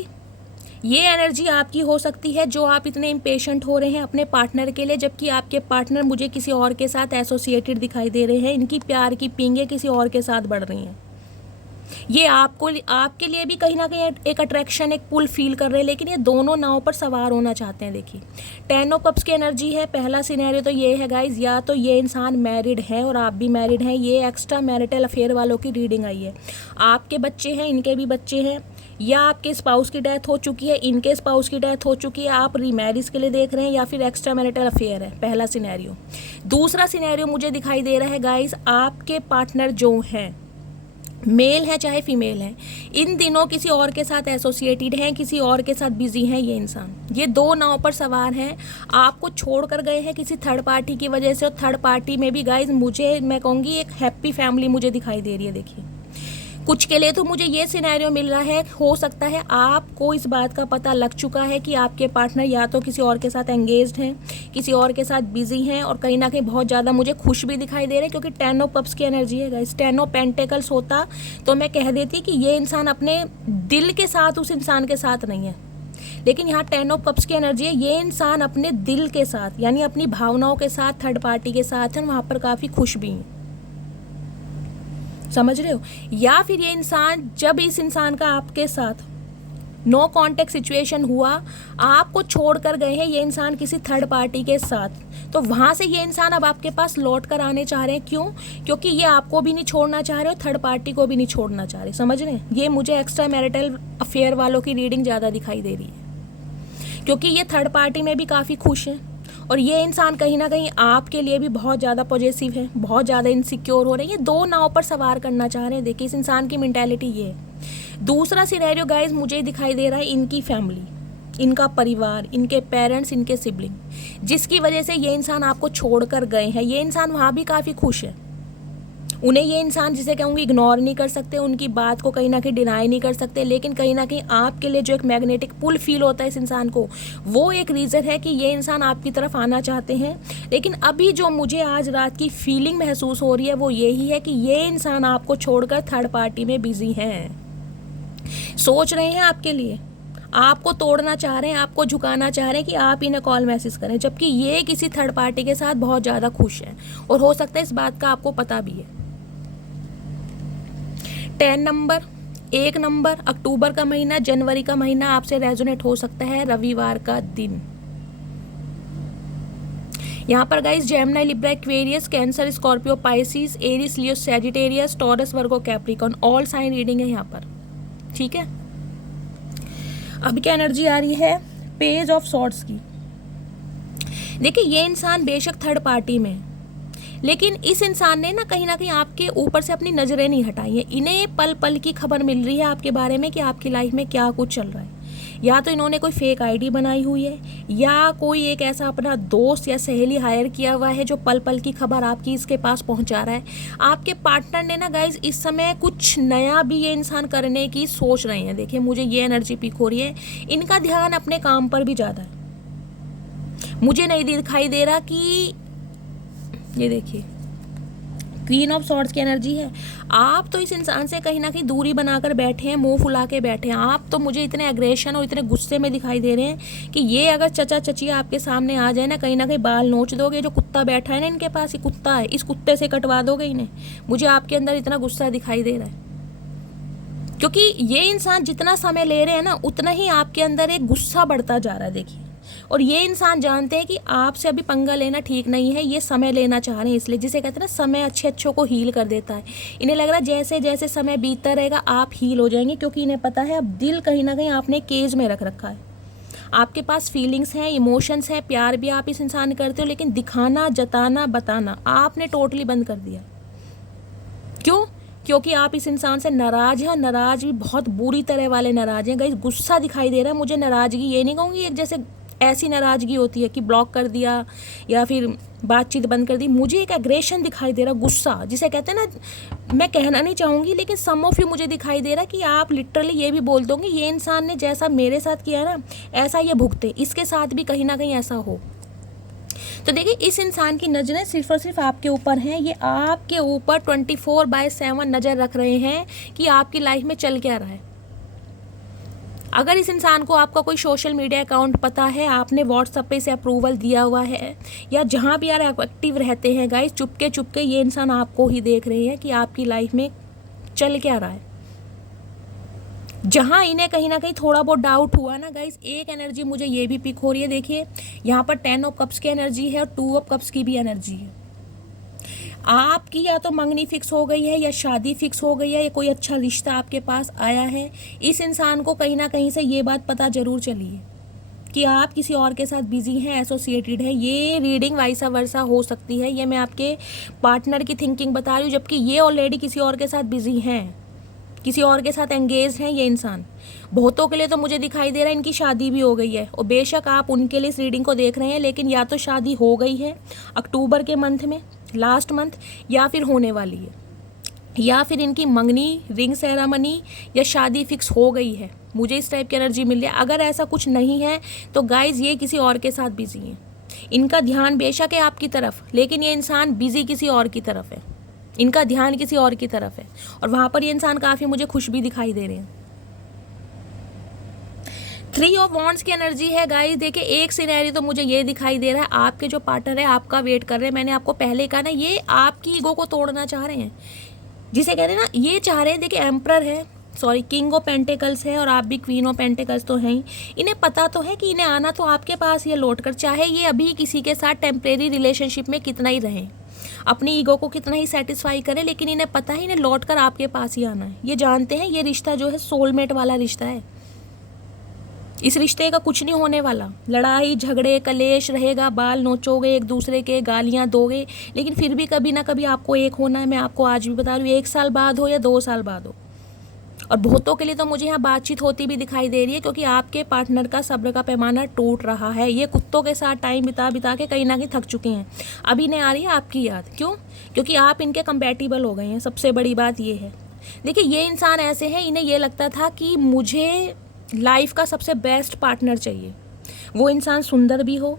ये एनर्जी आपकी हो सकती है जो आप इतने इम्पेशेंट हो रहे हैं अपने पार्टनर के लिए, जबकि आपके पार्टनर मुझे किसी और के साथ एसोसिएटेड दिखाई दे रहे हैं। इनकी प्यार की पींगे किसी और के साथ बढ़ रही हैं। ये आपके लिए भी कहीं ना कहीं एक अट्रैक्शन, एक पुल फील कर रहे हैं, लेकिन ये दोनों नाव पर सवार होना चाहते हैं। देखिए 10 ऑफ कप्स की एनर्जी है। पहला सिनेरियो तो ये है गाइज, या तो ये इंसान मैरिड है और आप भी मैरिड हैं, ये एक्स्ट्रा मैरिटल अफेयर वालों की रीडिंग आई है। आपके बच्चे हैं, इनके भी बच्चे हैं, या आपके स्पाउस की डेथ हो चुकी है, इनके स्पाउस की डेथ हो चुकी है, आप रीमैरिज के लिए देख रहे हैं, या फिर एक्स्ट्रा मैरिटल अफेयर है, पहला सिनेरियो। दूसरा सिनेरियो मुझे दिखाई दे रहा है गाइज, आपके पार्टनर जो हैं, मेल है चाहे फीमेल है, इन दिनों किसी और के साथ एसोसिएटेड हैं, किसी और के साथ बिजी हैं। ये इंसान, ये 2 नाव पर सवार हैं, आपको छोड़ कर गए हैं किसी थर्ड पार्टी की वजह से। और थर्ड पार्टी में भी गाइज मैं कहूँगी एक हैप्पी फैमिली मुझे दिखाई दे रही है। देखिए कुछ के लिए तो मुझे ये सिनेरियो मिल रहा है, हो सकता है आपको इस बात का पता लग चुका है कि आपके पार्टनर या तो किसी और के साथ एंगेज्ड हैं, किसी और के साथ बिजी हैं, और कहीं ना कहीं बहुत ज़्यादा मुझे खुश भी दिखाई दे रहे हैं, क्योंकि 10 ऑफ कप्स की एनर्जी है गाइस। 10 ऑफ पेंटिकल्स होता तो मैं कह देती कि ये इंसान अपने दिल के साथ उस इंसान के साथ नहीं है, लेकिन यहाँ 10 ऑफ कप्स की एनर्जी है, ये इंसान अपने दिल के साथ यानी अपनी भावनाओं के साथ थर्ड पार्टी के साथ हैं, वहाँ पर काफ़ी खुश भी हैं। समझ रहे हो? या फिर ये इंसान, जब इस इंसान का आपके साथ नो कॉन्टेक्ट सिचुएशन हुआ, आपको छोड़ कर गए हैं ये इंसान किसी थर्ड पार्टी के साथ, तो वहाँ से ये इंसान अब आपके पास लौट कर आने चाह रहे हैं। क्यों? क्योंकि ये आपको भी नहीं छोड़ना चाह रहे और थर्ड पार्टी को भी नहीं छोड़ना चाह रहे। समझ रहे हैं? ये मुझे एक्स्ट्रा मैरिटल अफेयर वालों की रीडिंग ज़्यादा दिखाई दे रही है, क्योंकि ये थर्ड पार्टी में भी काफ़ी खुश हैं, और ये इंसान कहीं ना कहीं आपके लिए भी बहुत ज़्यादा पॉजिटिव है, बहुत ज़्यादा इनसिक्योर हो रहे हैं। ये 2 नाव पर सवार करना चाह रहे हैं। देखिए इस इंसान की मेंटालिटी ये है। दूसरा सिनेरियो गाइज मुझे दिखाई दे रहा है, इनकी फैमिली, इनका परिवार, इनके पेरेंट्स, इनके सिबलिंग, जिसकी वजह से ये इंसान आपको छोड़ कर गए हैं। ये इंसान वहाँ भी काफ़ी खुश है, उन्हें ये इंसान, जिसे कहूँगी, इग्नोर नहीं कर सकते, उनकी बात को कहीं ना कहीं डिनाई नहीं कर सकते, लेकिन कहीं ना कहीं आपके लिए जो एक मैग्नेटिक पुल फील होता है इस इंसान को, वो एक रीज़न है कि ये इंसान आपकी तरफ आना चाहते हैं। लेकिन अभी जो मुझे आज रात की फीलिंग महसूस हो रही है वो यही है कि ये इंसान आपको छोड़कर थर्ड पार्टी में बिजी हैं, सोच रहे हैं आपके लिए, आपको तोड़ना चाह रहे हैं, आपको झुकाना चाह रहे हैं कि आप इन्हें कॉल मैसेज करें, जबकि ये किसी थर्ड पार्टी के साथ बहुत ज़्यादा खुश हैं और हो सकता है इस बात का आपको पता भी है। 10 नंबर, 1 नंबर, अक्टूबर का महीना, जनवरी का महीना आपसे रेजोनेट हो सकता है, रविवार का दिन। यहाँ पर guys Gemini, Libra, Aquarius, Cancer, Scorpio, Pisces, Aries, Leo, Sagittarius, Taurus, Virgo, Capricorn, all sign reading है यहाँ पर, ठीक है। अब क्या एनर्जी आ रही है, पेज ऑफ सॉर्ड्स की। देखिए ये इंसान बेशक थर्ड पार्टी में, लेकिन इस इंसान ने ना कहीं आपके ऊपर से अपनी नज़रें नहीं हटाई हैं। इन्हें पल पल की खबर मिल रही है आपके बारे में कि आपकी लाइफ में क्या कुछ चल रहा है। या तो इन्होंने कोई फेक आईडी बनाई हुई है, या कोई एक ऐसा अपना दोस्त या सहेली हायर किया हुआ है जो पल पल की खबर आपकी इसके पास पहुंचा रहा है। आपके पार्टनर ने ना गाइज इस समय कुछ नया भी ये इंसान करने की सोच रहे हैं। देखिए मुझे ये एनर्जी पिक हो रही है, इनका ध्यान अपने काम पर भी ज़्यादा है। मुझे नहीं दिखाई दे रहा कि, ये देखिए क्वीन ऑफ सॉर्ड्स की एनर्जी है। आप तो इस इंसान से कहीं ना कहीं दूरी बनाकर बैठे हैं, मुंह फुला के बैठे हैं। आप तो मुझे इतने एग्रेशन और इतने गुस्से में दिखाई दे रहे हैं कि ये अगर चचा चची आपके सामने आ जाए ना, कहीं बाल नोच दोगे। जो कुत्ता बैठा है ना इनके पास, ये कुत्ता है, इस कुत्ते से कटवा दोगे इन्हें। मुझे आपके अंदर इतना गुस्सा दिखाई दे रहा है, क्योंकि ये इंसान जितना समय ले रहे हैं ना, उतना ही आपके अंदर एक गुस्सा बढ़ता जा रहा है। देखिए, और ये इंसान जानते हैं कि आपसे अभी पंगा लेना ठीक नहीं है, ये समय लेना चाह रहे हैं। इसलिए जिसे कहते हैं ना, समय अच्छों को हील कर देता है। इन्हें लग रहा है जैसे जैसे समय बीतता रहेगा आप हील हो जाएंगे, क्योंकि इन्हें पता है अब दिल कहीं ना कहीं आपने केज में रख रखा है। आपके पास फीलिंग्स हैं, इमोशंस हैं, प्यार भी आप इस इंसान करते हो, लेकिन दिखाना, जताना, बताना आपने टोटली बंद कर दिया। क्यों? क्योंकि आप इस इंसान से नाराज़ हैं, और नाराज़ भी बहुत बुरी तरह वाले नाराज़ हैं। गाइस गुस्सा दिखाई दे रहा है मुझे। नाराज़गी ये नहीं कहूँगी एक जैसे ऐसी नाराज़गी होती है कि ब्लॉक कर दिया या फिर बातचीत बंद कर दी। मुझे एक एग्रेशन दिखाई दे रहा, गुस्सा जिसे कहते हैं ना, मैं कहना नहीं चाहूँगी लेकिन सम ऑफ यू मुझे दिखाई दे रहा कि आप लिटरली ये भी बोल दोगे ये इंसान ने जैसा मेरे साथ किया ना, ऐसा ये भुगते, इसके साथ भी कहीं ना कहीं ऐसा हो। तो देखिए इस इंसान की नज़रें सिर्फ और सिर्फ आपके ऊपर हैं। ये आपके ऊपर 24/7 नज़र रख रहे हैं कि आपकी लाइफ में चल क्या रहा है। अगर इस इंसान को आपका कोई सोशल मीडिया अकाउंट पता है, आपने व्हाट्सएप पे इसे अप्रूवल दिया हुआ है, या जहाँ भी आप एक्टिव रहते हैं गाइस, चुपके चुपके ये इंसान आपको ही देख रहे हैं कि आपकी लाइफ में चल क्या रहा है। जहाँ इन्हें कहीं ना कहीं थोड़ा बहुत डाउट हुआ ना गाइस, एक एनर्जी मुझे ये भी पिक हो रही है। देखिए यहाँ पर 10 ऑफ कप्स की एनर्जी है और 2 ऑफ कप्स की भी एनर्जी है। आपकी या तो मंगनी फिक्स हो गई है, या शादी फिक्स हो गई है, या कोई अच्छा रिश्ता आपके पास आया है। इस इंसान को कहीं ना कहीं से ये बात पता जरूर चली है कि आप किसी और के साथ बिजी हैं, एसोसिएटेड है। ये रीडिंग वाइसा वर्सा हो सकती है, ये मैं आपके पार्टनर की थिंकिंग बता रही हूँ, जबकि ये ऑलरेडी किसी और के साथ बिजी हैं, किसी और के साथ एंगेज हैं ये इंसान। बहुतों के लिए तो मुझे दिखाई दे रहा है इनकी शादी भी हो गई है, और बेशक आप उनके लिए इस रीडिंग को देख रहे हैं, लेकिन या तो शादी हो गई है अक्टूबर के मंथ में, लास्ट मंथ, या फिर होने वाली है, या फिर इनकी मंगनी, रिंग सेरेमनी या शादी फिक्स हो गई है। मुझे इस टाइप की एनर्जी मिल रही है। अगर ऐसा कुछ नहीं है तो गाइज ये किसी और के साथ बिजी हैं। इनका ध्यान बेशक है आपकी तरफ, लेकिन ये इंसान बिजी किसी और की तरफ है, इनका ध्यान किसी और की तरफ है, और वहाँ पर ये इंसान काफ़ी मुझे खुश भी दिखाई दे रहे हैं। 3 ऑफ वॉन्ड्स की एनर्जी है गाइस। देखिए एक सिनेरियो तो मुझे ये दिखाई दे रहा है, आपके जो पार्टनर है आपका वेट कर रहे हैं। मैंने आपको पहले कहा ना, ये आपकी ईगो को तोड़ना चाह रहे हैं, जिसे कह रहे हैं ना, ये चाह रहे हैं। देखिए एम्परर है, सॉरी किंग ऑफ पेंटिकल्स है, और आप भी क्वीन ऑफ पेंटिकल्स तो हैं ही। इन्हें पता तो है कि इन्हें आना तो आपके पास ही है लौट कर, चाहे ये अभी किसी के साथ टेम्परेरी रिलेशनशिप में कितना ही रहें, अपनी ईगो को कितना ही सेटिस्फाई करें, लेकिन इन्हें पता है इन्हें लौट कर आपके पास ही आना है। ये जानते हैं ये रिश्ता जो है सोलमेट वाला रिश्ता है। इस रिश्ते का कुछ नहीं होने वाला, लड़ाई झगड़े कलेश रहेगा, बाल नोचोगे एक दूसरे के, गालियां दोगे, लेकिन फिर भी कभी ना कभी आपको एक होना है। मैं आपको आज भी बता रही हूँ, 1 साल बाद हो या 2 साल बाद हो, और बहुतों के लिए तो मुझे यहाँ बातचीत होती भी दिखाई दे रही है, क्योंकि आपके पार्टनर का सब्र का पैमाना टूट रहा है। ये कुत्तों के साथ टाइम बिता बिता के कहीं ना कहीं थक चुके हैं। अभी नहीं आ रही है आपकी याद, क्यों? क्योंकि आप इनके कंपैटिबल हो गए हैं। सबसे बड़ी बात ये है। देखिए, ये इंसान ऐसे हैं, इन्हें ये लगता था कि मुझे लाइफ का सबसे बेस्ट पार्टनर चाहिए। वो इंसान सुंदर भी हो,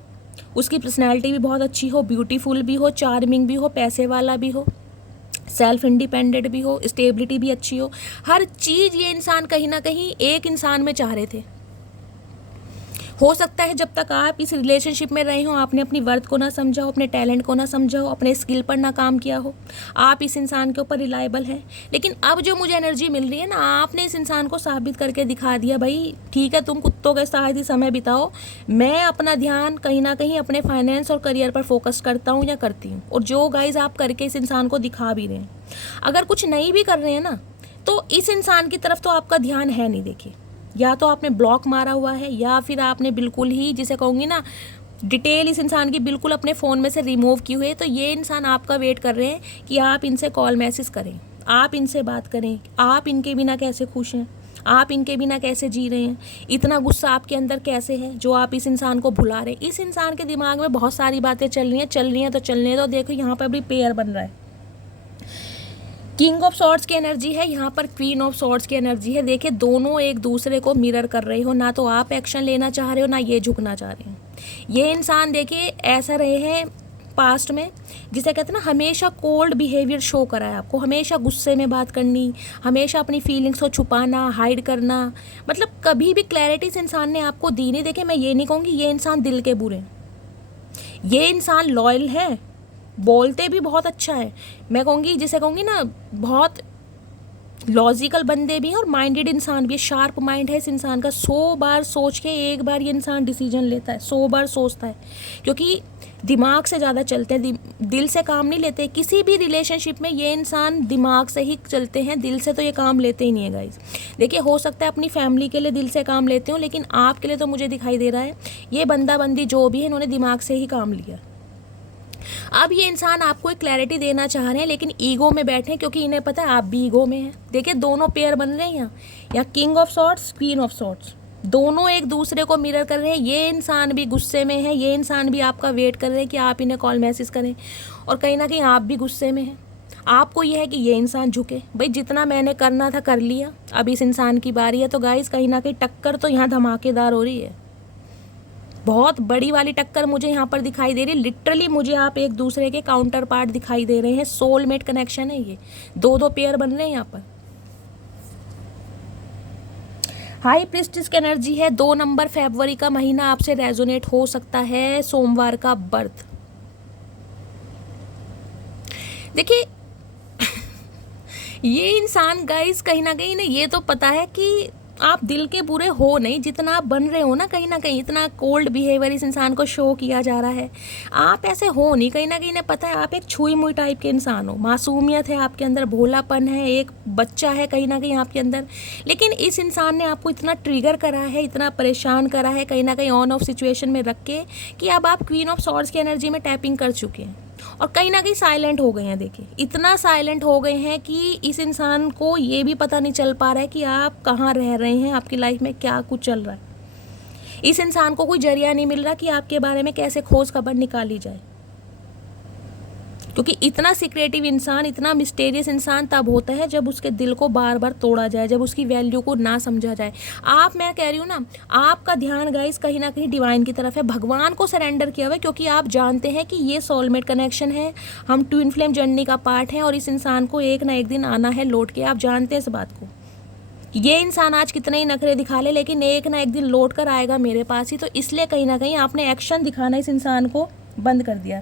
उसकी पर्सनैलिटी भी बहुत अच्छी हो, ब्यूटीफुल भी हो, चार्मिंग भी हो, पैसे वाला भी हो, सेल्फ इंडिपेंडेंट भी हो, स्टेबिलिटी भी अच्छी हो। हर चीज़ ये इंसान कहीं ना कहीं एक इंसान में चाह रहे थे। हो सकता है जब तक आप इस रिलेशनशिप में रहे हो, आपने अपनी वर्थ को ना समझा हो, अपने टैलेंट को ना समझा हो, अपने स्किल पर ना काम किया हो, आप इस इंसान के ऊपर रिलायबल हैं। लेकिन अब जो मुझे एनर्जी मिल रही है ना, आपने इस इंसान को साबित करके दिखा दिया, भाई ठीक है, तुम कुत्तों के साथ ही समय बिताओ, मैं अपना ध्यान कहीं ना कहीं अपने फाइनेंस और करियर पर फोकस करता हूँ या करती हूँ। और जो गाइज आप करके इस इंसान को दिखा भी रहे हैं, अगर कुछ नहीं भी कर रहे हैं ना, तो इस इंसान की तरफ तो आपका ध्यान है नहीं। देखिए, या तो आपने ब्लॉक मारा हुआ है, या फिर आपने बिल्कुल ही, जिसे कहूँगी ना, डिटेल इस इंसान की बिल्कुल अपने फ़ोन में से रिमूव की हुई है। तो ये इंसान आपका वेट कर रहे हैं कि आप इनसे कॉल मैसेज करें, आप इनसे बात करें, आप इनके बिना कैसे खुश हैं, आप इनके बिना कैसे जी रहे हैं, इतना गुस्सा आपके अंदर कैसे है जो आप इस इंसान को भुला रहे हैं। इस इंसान के दिमाग में बहुत सारी बातें चल रही हैं तो चलने दो। देखो, यहाँ पर भी पेयर बन रहा है। किंग ऑफ सॉर्ड्स की एनर्जी है, यहाँ पर क्वीन ऑफ सॉर्ड्स की एनर्जी है। देखिए, दोनों एक दूसरे को मिरर कर रहे हो, ना तो आप एक्शन लेना चाह रहे हो, ना ये झुकना चाह रहे हैं। ये इंसान देखिए ऐसा रहे हैं पास्ट में, जिसे कहते हैं ना, हमेशा कोल्ड बिहेवियर शो करा है आपको, हमेशा गुस्से में बात करनी, हमेशा अपनी फीलिंग्स को छुपाना, हाइड करना, मतलब कभी भी क्लैरिटी इस इंसान ने आपको दी नहीं। देखिए, मैं ये नहीं कहूँगी ये इंसान दिल के बुरे हैं, ये इंसान लॉयल है, बोलते भी बहुत अच्छा है। मैं कहूँगी, जिसे कहूँगी ना, बहुत लॉजिकल बंदे भी हैं और माइंडेड इंसान भी है, शार्प माइंड है इस इंसान का। 100 बार सोच के एक बार ये इंसान डिसीजन लेता है, 100 बार सोचता है, क्योंकि दिमाग से ज़्यादा चलते हैं, दिल से काम नहीं लेते। किसी भी रिलेशनशिप में ये इंसान दिमाग से ही चलते हैं, दिल से तो ये काम लेते ही नहीं है गाइज। देखिए, हो सकता है अपनी फैमिली के लिए दिल से काम लेते हो, लेकिन आपके लिए तो मुझे दिखाई दे रहा है ये बंदा बंदी जो भी है, इन्होंने दिमाग से ही काम लिया। अब ये इंसान आपको एक क्लैरिटी देना चाह रहे हैं, लेकिन ईगो में बैठे हैं, क्योंकि इन्हें पता है आप भी ईगो में हैं। देखिए, दोनों पेयर बन रहे हैं यहाँ king of swords, queen of swords, दोनों एक दूसरे को मिरर कर रहे हैं। ये इंसान भी गुस्से में है, ये इंसान भी आपका वेट कर रहे हैं कि आप इन्हें कॉल मैसेज करें, और कहीं ना कहीं आप भी गुस्से में हैं। आपको ये है कि ये इंसान झुके, भाई जितना मैंने करना था कर लिया, अब इस इंसान की बारी है। तो गाइस, कहीं ना कहीं टक्कर तो यहाँ धमाकेदार हो रही है, बहुत बड़ी वाली टक्कर मुझे यहाँ पर दिखाई दे रही है। लिटरली मुझे आप एक दूसरे के काउंटर पार्ट दिखाई दे रहे हैं, सोलमेट कनेक्शन है ये, दो पेयर बन रहे हैं यहाँ पर। हाई प्रिस्टिस की एनर्जी है, 2 नंबर फरवरी का महीना आपसे रेजोनेट हो सकता है, सोमवार का बर्थ। देखिए ये इंसान गाइस कहीं ना कहीं ये तो पता है कि आप दिल के बुरे हो नहीं, जितना आप बन रहे हो ना कहीं इतना कोल्ड बिहेवियर इस इंसान को शो किया जा रहा है, आप ऐसे हो नहीं। कहीं ना कहीं इन्हें पता है आप एक छुई मुई टाइप के इंसान हो, मासूमियत है आपके अंदर, भोलापन है, एक बच्चा है कहीं ना कहीं आपके अंदर। लेकिन इस इंसान ने आपको इतना ट्रिगर करा है, इतना परेशान करा है, कहीं ना कहीं ऑन ऑफ सिचुएशन में रख के, कि अब आप क्वीन ऑफ सॉर्ड्स की एनर्जी में टैपिंग कर चुके हैं और कहीं ना कहीं साइलेंट हो गए हैं। देखिए, इतना साइलेंट हो गए हैं कि इस इंसान को ये भी पता नहीं चल पा रहा है कि आप कहाँ रह रहे हैं, आपकी लाइफ में क्या कुछ चल रहा है। इस इंसान को कोई जरिया नहीं मिल रहा कि आपके बारे में कैसे खोज खबर निकाली जाए, क्योंकि इतना सीक्रेटिव इंसान, इतना मिस्टीरियस इंसान तब होता है जब उसके दिल को बार बार तोड़ा जाए, जब उसकी वैल्यू को ना समझा जाए। मैं कह रही हूँ ना, आपका ध्यान गाइस कहीं ना कहीं डिवाइन की तरफ है, भगवान को सरेंडर किया हुआ है, क्योंकि आप जानते हैं कि ये सोलमेट कनेक्शन है, हम ट्विन फ्लेम जर्नी का पार्ट है और इस इंसान को एक ना एक दिन आना है लौट के। आप जानते हैं इस बात को, ये इंसान आज कितने ही नखरे दिखा ले, लेकिन एक ना एक दिन लौट कर आएगा मेरे पास ही। तो इसलिए कहीं ना कहीं आपने एक्शन दिखाना इस इंसान को बंद कर दिया।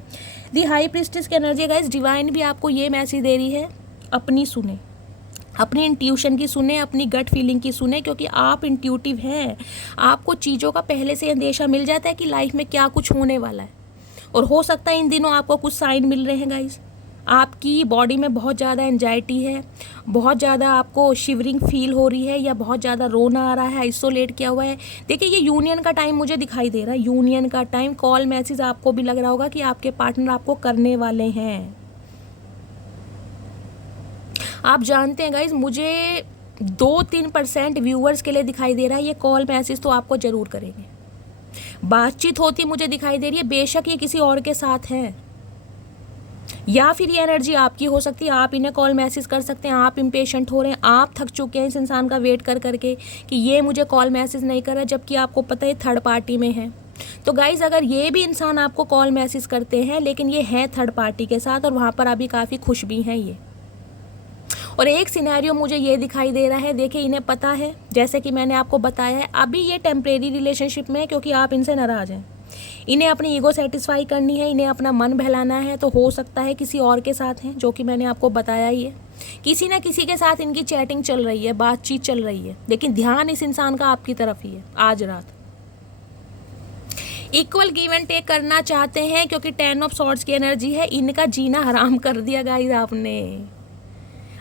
दी हाई प्रिस्टिस की एनर्जी गाइस, डिवाइन भी आपको ये मैसेज दे रही है, अपनी सुने, अपनी इंट्यूशन की सुने, अपनी गट फीलिंग की सुने, क्योंकि आप इंट्यूटिव हैं। आपको चीज़ों का पहले से अंदेशा मिल जाता है कि लाइफ में क्या कुछ होने वाला है, और हो सकता है इन दिनों आपको कुछ साइन मिल रहे हैं गाइस। आपकी बॉडी में बहुत ज़्यादा एंजाइटी है, बहुत ज़्यादा आपको शिवरिंग फील हो रही है, या बहुत ज़्यादा रोना आ रहा है, आइसोलेट किया हुआ है। देखिए, ये यूनियन का टाइम मुझे दिखाई दे रहा है, यूनियन का टाइम। कॉल मैसेज आपको भी लग रहा होगा कि आपके पार्टनर आपको करने वाले हैं। आप जानते हैं गाइज, मुझे 2-3% व्यूअर्स के लिए दिखाई दे रहा है, ये कॉल मैसेज तो आपको ज़रूर करेंगे। बातचीत होती मुझे दिखाई दे रही है, बेशक ये किसी और के साथ है, या फिर ये एनर्जी आपकी हो सकती है। आप इन्हें कॉल मैसेज कर सकते हैं, आप इम्पेशेंट हो रहे हैं, आप थक चुके हैं इस इंसान का वेट कर करके कि ये मुझे कॉल मैसेज नहीं कर रहा, जबकि आपको पता है थर्ड पार्टी में है। तो गाइज़, अगर ये भी इंसान आपको कॉल मैसेज करते हैं लेकिन ये है थर्ड पार्टी के साथ और वहाँ पर अभी काफ़ी खुश भी हैं ये। और एक सिनेरियो मुझे ये दिखाई दे रहा है, देखिए इन्हें पता है, जैसे कि मैंने आपको बताया है, अभी ये टेम्परेरी रिलेशनशिप में है क्योंकि आप इनसे नाराज़ हैं। इन्हें अपनी ईगो सेटिस्फाई करनी है, इन्हें अपना मन बहलाना है, तो हो सकता है किसी और के साथ हैं, जो कि मैंने आपको बताया ही है। किसी ना किसी के साथ इनकी चैटिंग चल रही है, बातचीत चल रही है, लेकिन ध्यान इस इंसान का आपकी तरफ ही है आज रात। इक्वल गिव एंड टेक करना चाहते हैं क्योंकि 10 ऑफ सॉर्ड्स की एनर्जी है, इनका जीना हराम कर दिया गाइस आपने।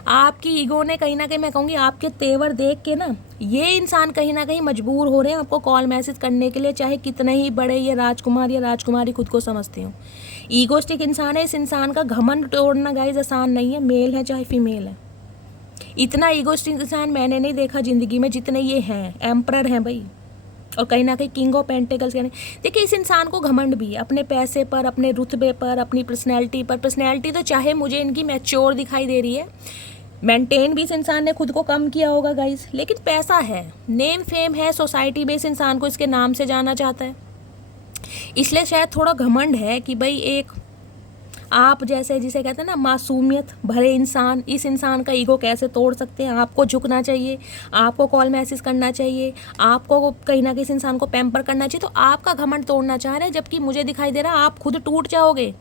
आपकी ईगो ने कहीं ना कहीं, मैं कहूँगी आपके तेवर देख के ना, ये इंसान कहीं ना कहीं मजबूर हो रहे हैं आपको कॉल मैसेज करने के लिए, चाहे कितने ही बड़े ये राजकुमार या राजकुमारी खुद को समझते हो। ईगोस्टिक इंसान है, इस इंसान का घमंड तोड़ना गाइस आसान नहीं है, मेल है चाहे फीमेल है। इतना ईगोस्टिक इंसान मैंने नहीं देखा ज़िंदगी में जितने ये हैं, एम्परर हैं भाई, और कहीं ना कहीं किंग ऑफ पेंटिकल्स कहने। देखिए इस इंसान को घमंड भी है अपने पैसे पर, अपने रुतबे पर, अपनी पर्सनैलिटी पर। पर्सनैलिटी तो चाहे मुझे इनकी मैच्योर दिखाई दे रही है, मेंटेन भी इस इंसान ने खुद को कम किया होगा गाइस, लेकिन पैसा है, नेम फेम है, सोसाइटी में इस इंसान को इसके नाम से जाना चाहता है, इसलिए शायद थोड़ा घमंड है कि भाई एक आप जैसे जिसे कहते हैं ना मासूमियत भरे इंसान, इस इंसान का ईगो कैसे तोड़ सकते हैं। आपको झुकना चाहिए, आपको कॉल मैसेज करना चाहिए, आपको कहीं ना कहीं इस इंसान को पैम्पर करना चाहिए, तो आपका घमंड तोड़ना चाह रहे हैं, जबकि मुझे दिखाई दे रहा है आप खुद टूट जाओगे,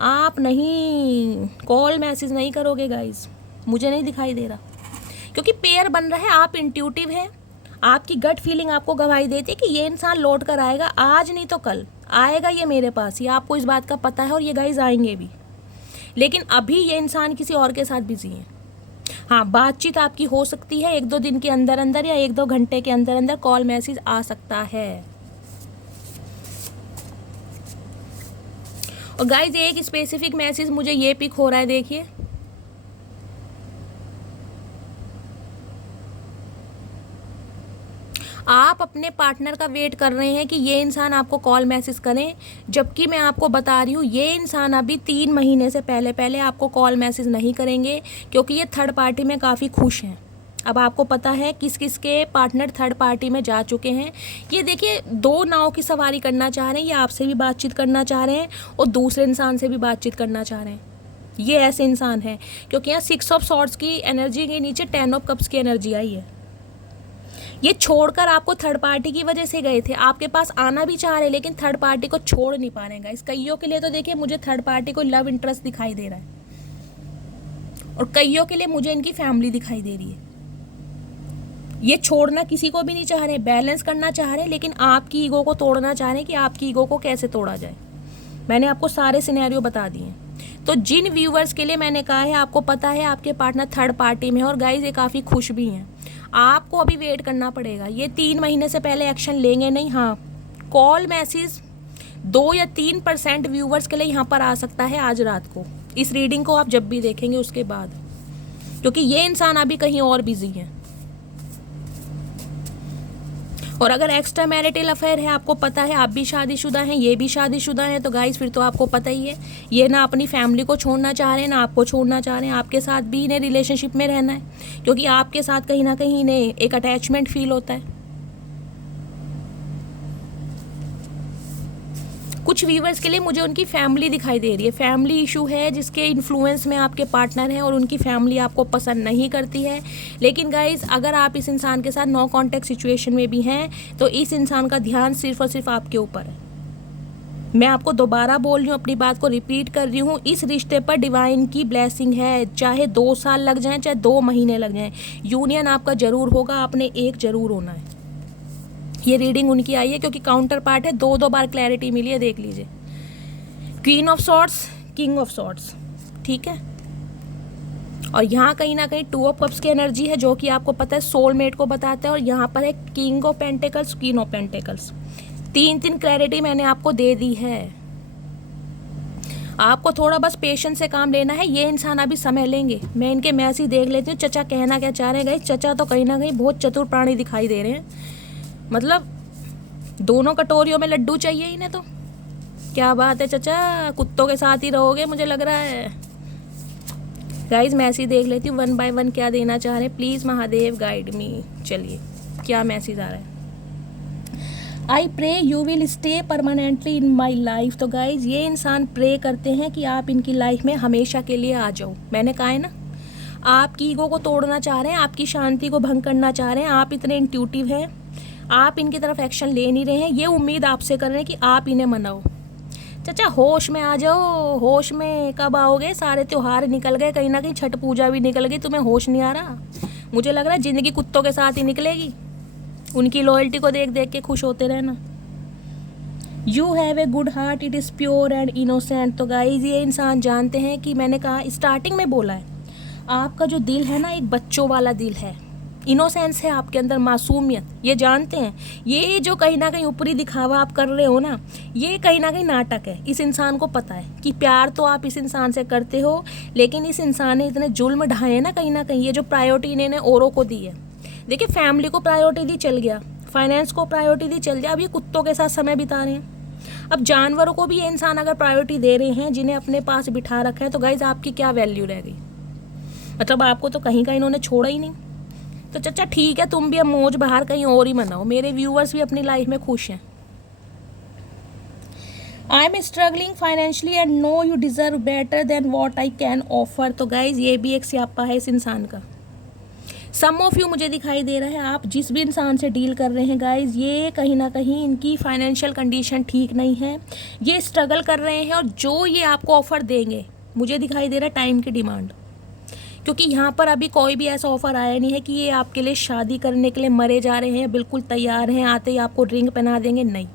आप नहीं कॉल मैसेज नहीं करोगे गाइस, मुझे नहीं दिखाई दे रहा, क्योंकि पेयर बन रहा है। आप इंट्यूटिव हैं, आपकी गट फीलिंग आपको गवाही देती है कि ये इंसान लौट कर आएगा, आज नहीं तो कल आएगा ये मेरे पास, ये आपको इस बात का पता है, और ये गाइस आएंगे भी, लेकिन अभी ये इंसान किसी और के साथ बिजी है। हाँ, बातचीत आपकी हो सकती है 1-2 दिन के अंदर अंदर, या 1-2 घंटे के अंदर अंदर कॉल मैसेज आ सकता है। और गाइस एक स्पेसिफिक मैसेज मुझे ये पिक हो रहा है, देखिए आप अपने पार्टनर का वेट कर रहे हैं कि ये इंसान आपको कॉल मैसेज करें, जबकि मैं आपको बता रही हूँ ये इंसान अभी 3 महीने से पहले आपको कॉल मैसेज नहीं करेंगे, क्योंकि ये थर्ड पार्टी में काफ़ी खुश हैं। अब आपको पता है किस किस के पार्टनर थर्ड पार्टी में जा चुके हैं। ये देखिए 2 नाव की सवारी करना चाह रहे हैं, ये आपसे भी बातचीत करना चाह रहे हैं और दूसरे इंसान से भी बातचीत करना चाह रहे हैं। ये ऐसे इंसान हैं, क्योंकि यहाँ 6 ऑफ सॉर्ड्स की एनर्जी के नीचे 10 ऑफ कप्स की एनर्जी आई है। ये छोड़कर आपको थर्ड पार्टी की वजह से गए थे, आपके पास आना भी चाह रहे, लेकिन थर्ड पार्टी को छोड़ नहीं पा रहे हैं। इस कईयों के लिए तो देखिए मुझे थर्ड पार्टी को लव इंटरेस्ट दिखाई दे रहा है, और कईयों के लिए मुझे इनकी फैमिली दिखाई दे रही है। ये छोड़ना किसी को भी नहीं चाह रहे, बैलेंस करना चाह रहे, लेकिन आपकी ईगो को तोड़ना चाह रहे हैं कि आपकी ईगो को कैसे तोड़ा जाए। मैंने आपको सारे सिनेरियो बता दिए। तो जिन व्यूवर्स के लिए मैंने कहा है, आपको पता है आपके पार्टनर थर्ड पार्टी में है, और गाइस ये काफ़ी खुश भी हैं, आपको अभी वेट करना पड़ेगा। ये 3 महीने से पहले एक्शन लेंगे नहीं। हाँ, कॉल मैसेज 2 या 3% व्यूवर्स के लिए यहाँ पर आ सकता है आज रात को, इस रीडिंग को आप जब भी देखेंगे उसके बाद, क्योंकि ये इंसान अभी कहीं और बिजी है। और अगर एक्स्ट्रा मैरिटल अफेयर है, आपको पता है आप भी शादीशुदा हैं, ये भी शादीशुदा हैं, तो गाइस फिर तो आपको पता ही है, ये ना अपनी फैमिली को छोड़ना चाह रहे हैं, ना आपको छोड़ना चाह रहे हैं, आपके साथ भी इन्हें रिलेशनशिप में रहना है, क्योंकि आपके साथ कहीं ना कहीं इन्हें एक अटैचमेंट फील होता है। कुछ व्यूवर्स के लिए मुझे उनकी फैमिली दिखाई दे रही है, फैमिली इशू है जिसके इन्फ्लुएंस में आपके पार्टनर हैं और उनकी फैमिली आपको पसंद नहीं करती है। लेकिन गाइज अगर आप इस इंसान के साथ नो कॉन्टैक्ट सिचुएशन में भी हैं, तो इस इंसान का ध्यान सिर्फ और सिर्फ आपके ऊपर है। मैं आपको दोबारा बोल रही हूँ, अपनी बात को रिपीट कर रही हूँ, इस रिश्ते पर डिवाइन की ब्लेसिंग है, चाहे 2 साल लग जाएं, चाहे 2 महीने लग जाएं, यूनियन आपका जरूर होगा, आपने एक जरूर होना है। ये रीडिंग उनकी आई है क्योंकि काउंटर पार्ट है, 2 बार क्लैरिटी मिली है, देख लीजिए। Queen of swords, king of swords, ठीक है। और यहाँ कहीं ना कहीं 2 ऑफ कप्स की एनर्जी है, जो कि आपको पता है सोलमेट को बताता है, और यहाँ पर है king of pentacles, queen of pentacles. 3 clarity मैंने आपको दे दी है। आपको थोड़ा बस पेशेंस से काम लेना है। ये इंसान अभी समय लेंगे। मैं इनके मैसेज देख लेती हूँ चचा कहना क्या चाह रहे हैं। गाइस चचा तो कहीं ना कहीं बहुत चतुर प्राणी दिखाई दे रहे हैं, मतलब दोनों कटोरियों में लड्डू चाहिए इन्हें तो। क्या बात है चचा, कुत्तों के साथ ही रहोगे मुझे लग रहा है। गाइस मैसेज देख लेती हूँ 1 बाय 1 क्या देना चाह रहे हैं। Please Mahadev guide me. चलिए क्या मैसेज आ रहा है। I pray you will stay permanently in my life. तो गाइज ये इंसान प्रे करते हैं कि आप इनकी लाइफ में हमेशा के लिए आ जाओ। मैंने कहा है ना, आपकी ईगो को तोड़ना चाह रहे हैं, आपकी शांति को भंग करना चाह रहे हैं। आप इतने इंट्यूटिव हैं, आप इनकी तरफ एक्शन ले नहीं रहे हैं। ये उम्मीद आपसे कर रहे हैं कि आप इन्हें मनाओ। चाचा होश में आ जाओ। होश में कब आओगे? सारे त्यौहार निकल गए, कहीं ना कहीं छठ पूजा भी निकल गई, तुम्हें होश नहीं आ रहा। मुझे लग रहा है ज़िंदगी कुत्तों के साथ ही निकलेगी। उनकी लॉयल्टी को देख देख के खुश होते रहना। You have a good heart, it is pure and innocent. तो गाइज ये इंसान जानते हैं कि मैंने कहा स्टार्टिंग में बोला है, आपका जो दिल है ना एक बच्चों वाला दिल है, इनोसेंस है आपके अंदर, मासूमियत। ये जानते हैं ये जो कहीं ना कहीं ऊपरी दिखावा आप कर रहे हो ना, ये कहीं ना कहीं नाटक है। इस इंसान को पता है कि प्यार तो आप इस इंसान से करते हो, लेकिन इस इंसान ने इतने जुल्म ढाए हैं ना कहीं ना कहीं। ये जो प्रायोरिटी इन्हें औरों को दी है, देखिए फैमिली को प्रायोरिटी दी चल गया, फाइनेंस को प्रायोरिटी दी चल गया, अब ये कुत्तों के साथ समय बिता रहे हैं। अब जानवरों को भी ये इंसान अगर प्रायोरिटी दे रहे हैं जिन्हें अपने पास बिठा रखा है, तो गाइज आपकी क्या वैल्यू रह गई? मतलब आपको तो कहीं का इन्होंने छोड़ा ही नहीं। तो चाचा ठीक है, तुम भी अब मौज बाहर कहीं और ही मनाओ, मेरे व्यूअर्स भी अपनी लाइफ में खुश हैं। I am struggling financially and know you deserve better than what I can offer. तो गाइज ये भी एक स्यापा है इस इंसान का। सम ऑफ यू मुझे दिखाई दे रहा है, आप जिस भी इंसान से डील कर रहे हैं गाइज, ये कहीं ना कहीं इनकी फाइनेंशियल कंडीशन ठीक नहीं है, ये स्ट्रगल कर रहे हैं। और जो ये आपको ऑफ़र देंगे, मुझे दिखाई दे रहा है टाइम की डिमांड, क्योंकि यहाँ पर अभी कोई भी ऐसा ऑफ़र आया नहीं है कि ये आपके लिए शादी करने के लिए मरे जा रहे हैं, बिल्कुल तैयार हैं, आते ही आपको रिंग पहना देंगे। नहीं,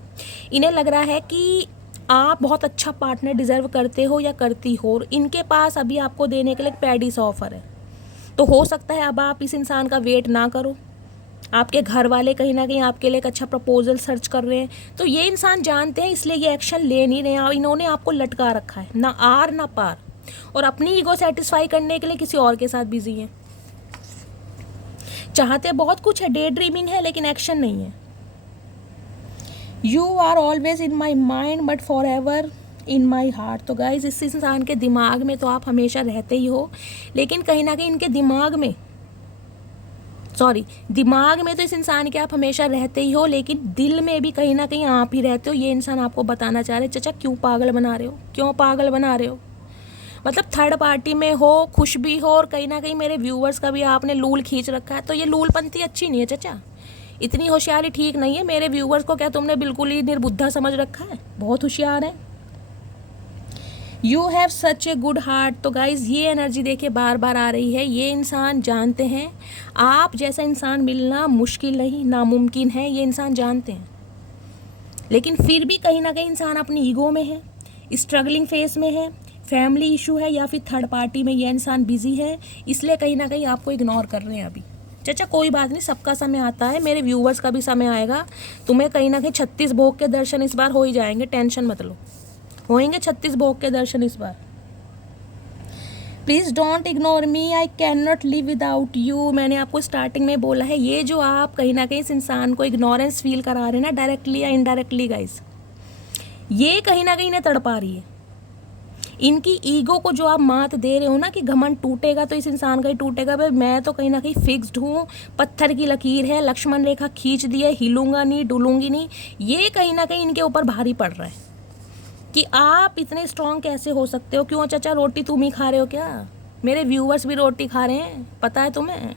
इन्हें लग रहा है कि आप बहुत अच्छा पार्टनर डिज़र्व करते हो या करती हो, और इनके पास अभी आपको देने के लिए एक पैडी सा ऑफ़र है। तो हो सकता है अब आप इस इंसान का वेट ना करो, आपके घर वाले कहीं ना कहीं आपके लिए एक अच्छा प्रपोजल सर्च कर रहे हैं। तो ये इंसान जानते हैं, इसलिए ये एक्शन ले नहीं रहे हैं। इन्होंने आपको लटका रखा है, ना आर ना पार, और अपनी ईगो सेटिस्फाई करने के लिए किसी और के साथ बिजी हैं। चाहते बहुत कुछ है, डे ड्रीमिंग है, लेकिन एक्शन नहीं है। You are always in my mind but forever in my heart. तो गाइज इस इंसान के दिमाग में तो आप हमेशा रहते ही हो, लेकिन कहीं ना कहीं इनके दिमाग में तो इस इंसान के आप हमेशा रहते ही हो, लेकिन दिल में भी कहीं ना कहीं आप ही रहते हो। ये इंसान आपको बताना चाह रहे हैं, चाचा क्यों पागल बना रहे हो, क्यों पागल बना रहे हो? मतलब थर्ड पार्टी में हो, खुश भी हो, और कहीं ना कहीं मेरे व्यूअर्स का भी आपने लूल खींच रखा है। तो ये लूलपंथी अच्छी नहीं है चाचा, इतनी होशियारी ठीक नहीं है। मेरे व्यूअर्स को क्या तुमने बिल्कुल ही निर्बुद्धा समझ रखा है? बहुत होशियार है। You have such a good heart. तो गाइज ये एनर्जी देखिए बार बार आ रही है। ये इंसान जानते हैं आप जैसा इंसान मिलना मुश्किल नहीं, नामुमकिन है, ये इंसान जानते हैं, लेकिन फिर भी कहीं ना कहीं इंसान अपनी ईगो में है, स्ट्रगलिंग फेस में है, फैमिली इशू है, या फिर थर्ड पार्टी में ये इंसान बिजी है, इसलिए कहीं ना कहीं आपको इग्नोर कर रहे हैं अभी। चाचा कोई बात नहीं, सबका समय आता है, मेरे व्यूवर्स का भी समय आएगा। तुम्हें कहीं ना कहीं 36 भोग के दर्शन इस बार हो ही जाएंगे, टेंशन मत लो, होंगे 36 भोग के दर्शन इस बार। Please don't ignore me, I can not live without you. मैंने आपको स्टार्टिंग में बोला है, ये जो आप कहीं ना कहीं इस इंसान को इग्नोरेंस फील करा रहे हैं ना, डायरेक्टली या इनडायरेक्टली गाइस, ये कहीं ना कहीं इन्हें तड़पा रही है। इनकी ईगो को जो आप मात दे रहे हो ना कि घमंड टूटेगा तो इस इंसान का ही टूटेगा, भाई मैं तो कहीं ना कहीं फिक्स्ड हूँ, पत्थर की लकीर है, लक्ष्मण रेखा खींच दी है, हिलूंगा नहीं, डुलूंगी नहीं, ये कहीं ना कहीं इनके ऊपर भारी पड़ रहा है कि आप इतने स्ट्रॉन्ग कैसे हो सकते हो। क्यों चाचा, रोटी तुम ही खा रहे हो क्या? मेरे व्यूवर्स भी रोटी खा रहे हैं, पता है तुम्हें।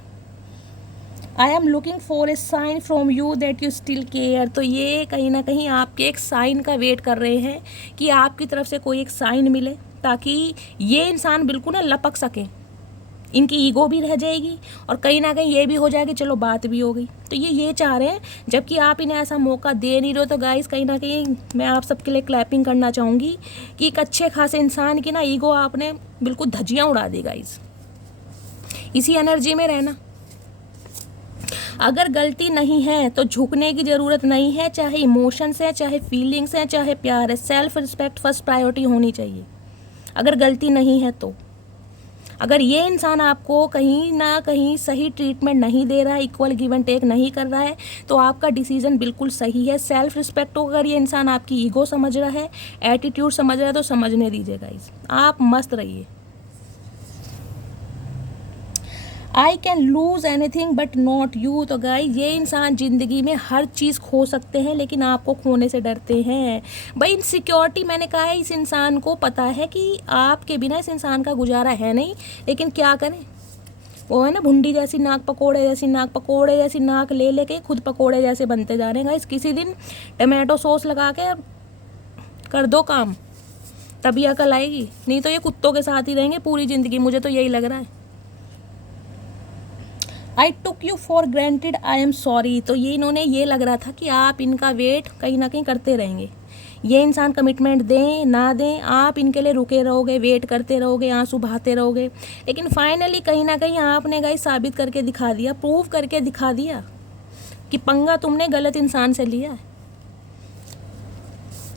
I am looking for a sign from you that you still care. तो ये कहीं ना कहीं आपके एक साइन का वेट कर रहे हैं कि आपकी तरफ से कोई एक साइन मिले, ताकि ये इंसान बिल्कुल ना लपक सके, इनकी ईगो भी रह जाएगी और कहीं ना कहीं ये भी हो जाएगी, चलो बात भी हो गई। तो ये चाह रहे हैं, जबकि आप इन्हें ऐसा मौका दे नहीं रहे हो। तो गाइस कहीं ना कहीं मैं आप सबके लिए क्लैपिंग करना चाहूँगी कि एक अच्छे खासे इंसान की ना ईगो आपने बिल्कुल धज्जियाँ उड़ा दी गाइस। इसी एनर्जी में रहना, अगर गलती नहीं है तो झुकने की ज़रूरत नहीं है, चाहे इमोशंस है, चाहे फीलिंग्स हैं, चाहे प्यार है, सेल्फ रिस्पेक्ट फर्स्ट प्रायोरिटी होनी चाहिए। अगर गलती नहीं है तो। अगर ये इंसान आपको कहीं ना कहीं सही ट्रीटमेंट नहीं दे रहा है, इक्वल गिव एंड टेक नहीं कर रहा है, तो आपका डिसीजन बिल्कुल सही है। सेल्फ रिस्पेक्ट को अगर ये इंसान आपकी ईगो समझ रहा है, एटीट्यूड समझ रहा है, तो समझने दीजिए गाइस, आप मस्त रहिए। I can lose anything but not you. तो गाइस ये इंसान ज़िंदगी में हर चीज़ खो सकते हैं लेकिन आपको खोने से डरते हैं। भाई इनसिक्योरिटी, मैंने कहा है इस इंसान को पता है कि आपके बिना इस इंसान का गुजारा है नहीं, लेकिन क्या करें, वो है ना भुंडी जैसी नाक, पकोड़े जैसी नाक, पकोड़े जैसी नाक ले लेके खुद पकोड़े जैसे बनते जा रहे हैं गाइस। किसी दिन टमाटो सॉस लगा के कर दो काम, तभी अकल आएगी, नहीं तो ये कुत्तों के साथ ही रहेंगे पूरी ज़िंदगी, मुझे तो यही लग रहा है। I took you for granted, I am sorry. तो ये इन्होंने ये लग रहा था कि आप इनका वेट कहीं ना कहीं करते रहेंगे। ये इंसान कमिटमेंट दें ना दें, आप इनके लिए रुके रहोगे, वेट करते रहोगे, आंसू बहाते रहोगे, लेकिन फाइनली कहीं ना कहीं आपने गाइस साबित करके दिखा दिया, प्रूव करके दिखा दिया कि पंगा तुमने गलत इंसान से लिया है।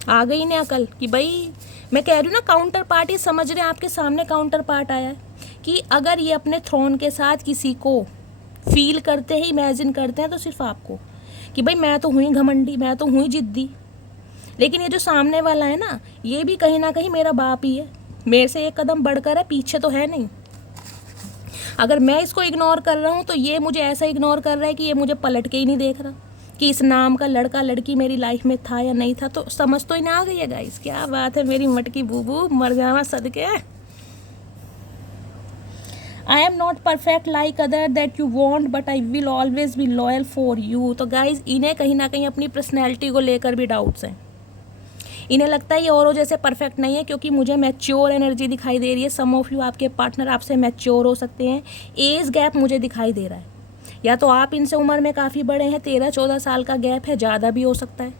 आ गई ने अकल कि भाई मैं कह रही हूँ ना, काउंटर पार्ट ये समझ रहे हैं, आपके सामने काउंटर पार्ट आया है कि अगर ये अपने थ्रोन के साथ किसी को फील करते हैं, इमेजिन करते हैं, तो सिर्फ आपको कि भाई मैं तो हुई घमंडी, मैं तो हुई जिद्दी, लेकिन ये जो सामने वाला है ना, ये भी कहीं ना कहीं मेरा बाप ही है, मेरे से एक कदम बढ़कर है, पीछे तो है नहीं। अगर मैं इसको इग्नोर कर रहा हूँ तो ये मुझे ऐसा इग्नोर कर रहा है कि ये मुझे पलट के ही नहीं देख रहा कि इस नाम का लड़का लड़की मेरी लाइफ में था या नहीं था। तो समझ तो इन्हें आ गई है गाइस, क्या बात है मेरी मटकी बूबू, मर जावा सदके। I am not perfect like other that you want but I will always be loyal for you. तो गाइज इन्हें कहीं ना कहीं अपनी पर्सनैलिटी को लेकर भी डाउट्स हैं। इन्हें लगता है ये औरों जैसे परफेक्ट नहीं है क्योंकि मुझे मैच्योर एनर्जी दिखाई दे रही है। सम ऑफ यू, आपके पार्टनर आपसे मैच्योर हो सकते हैं। एज गैप मुझे दिखाई दे रहा है, या तो आप इनसे उम्र में काफ़ी बड़े हैं, 13-14 साल का गैप है, ज़्यादा भी हो सकता है।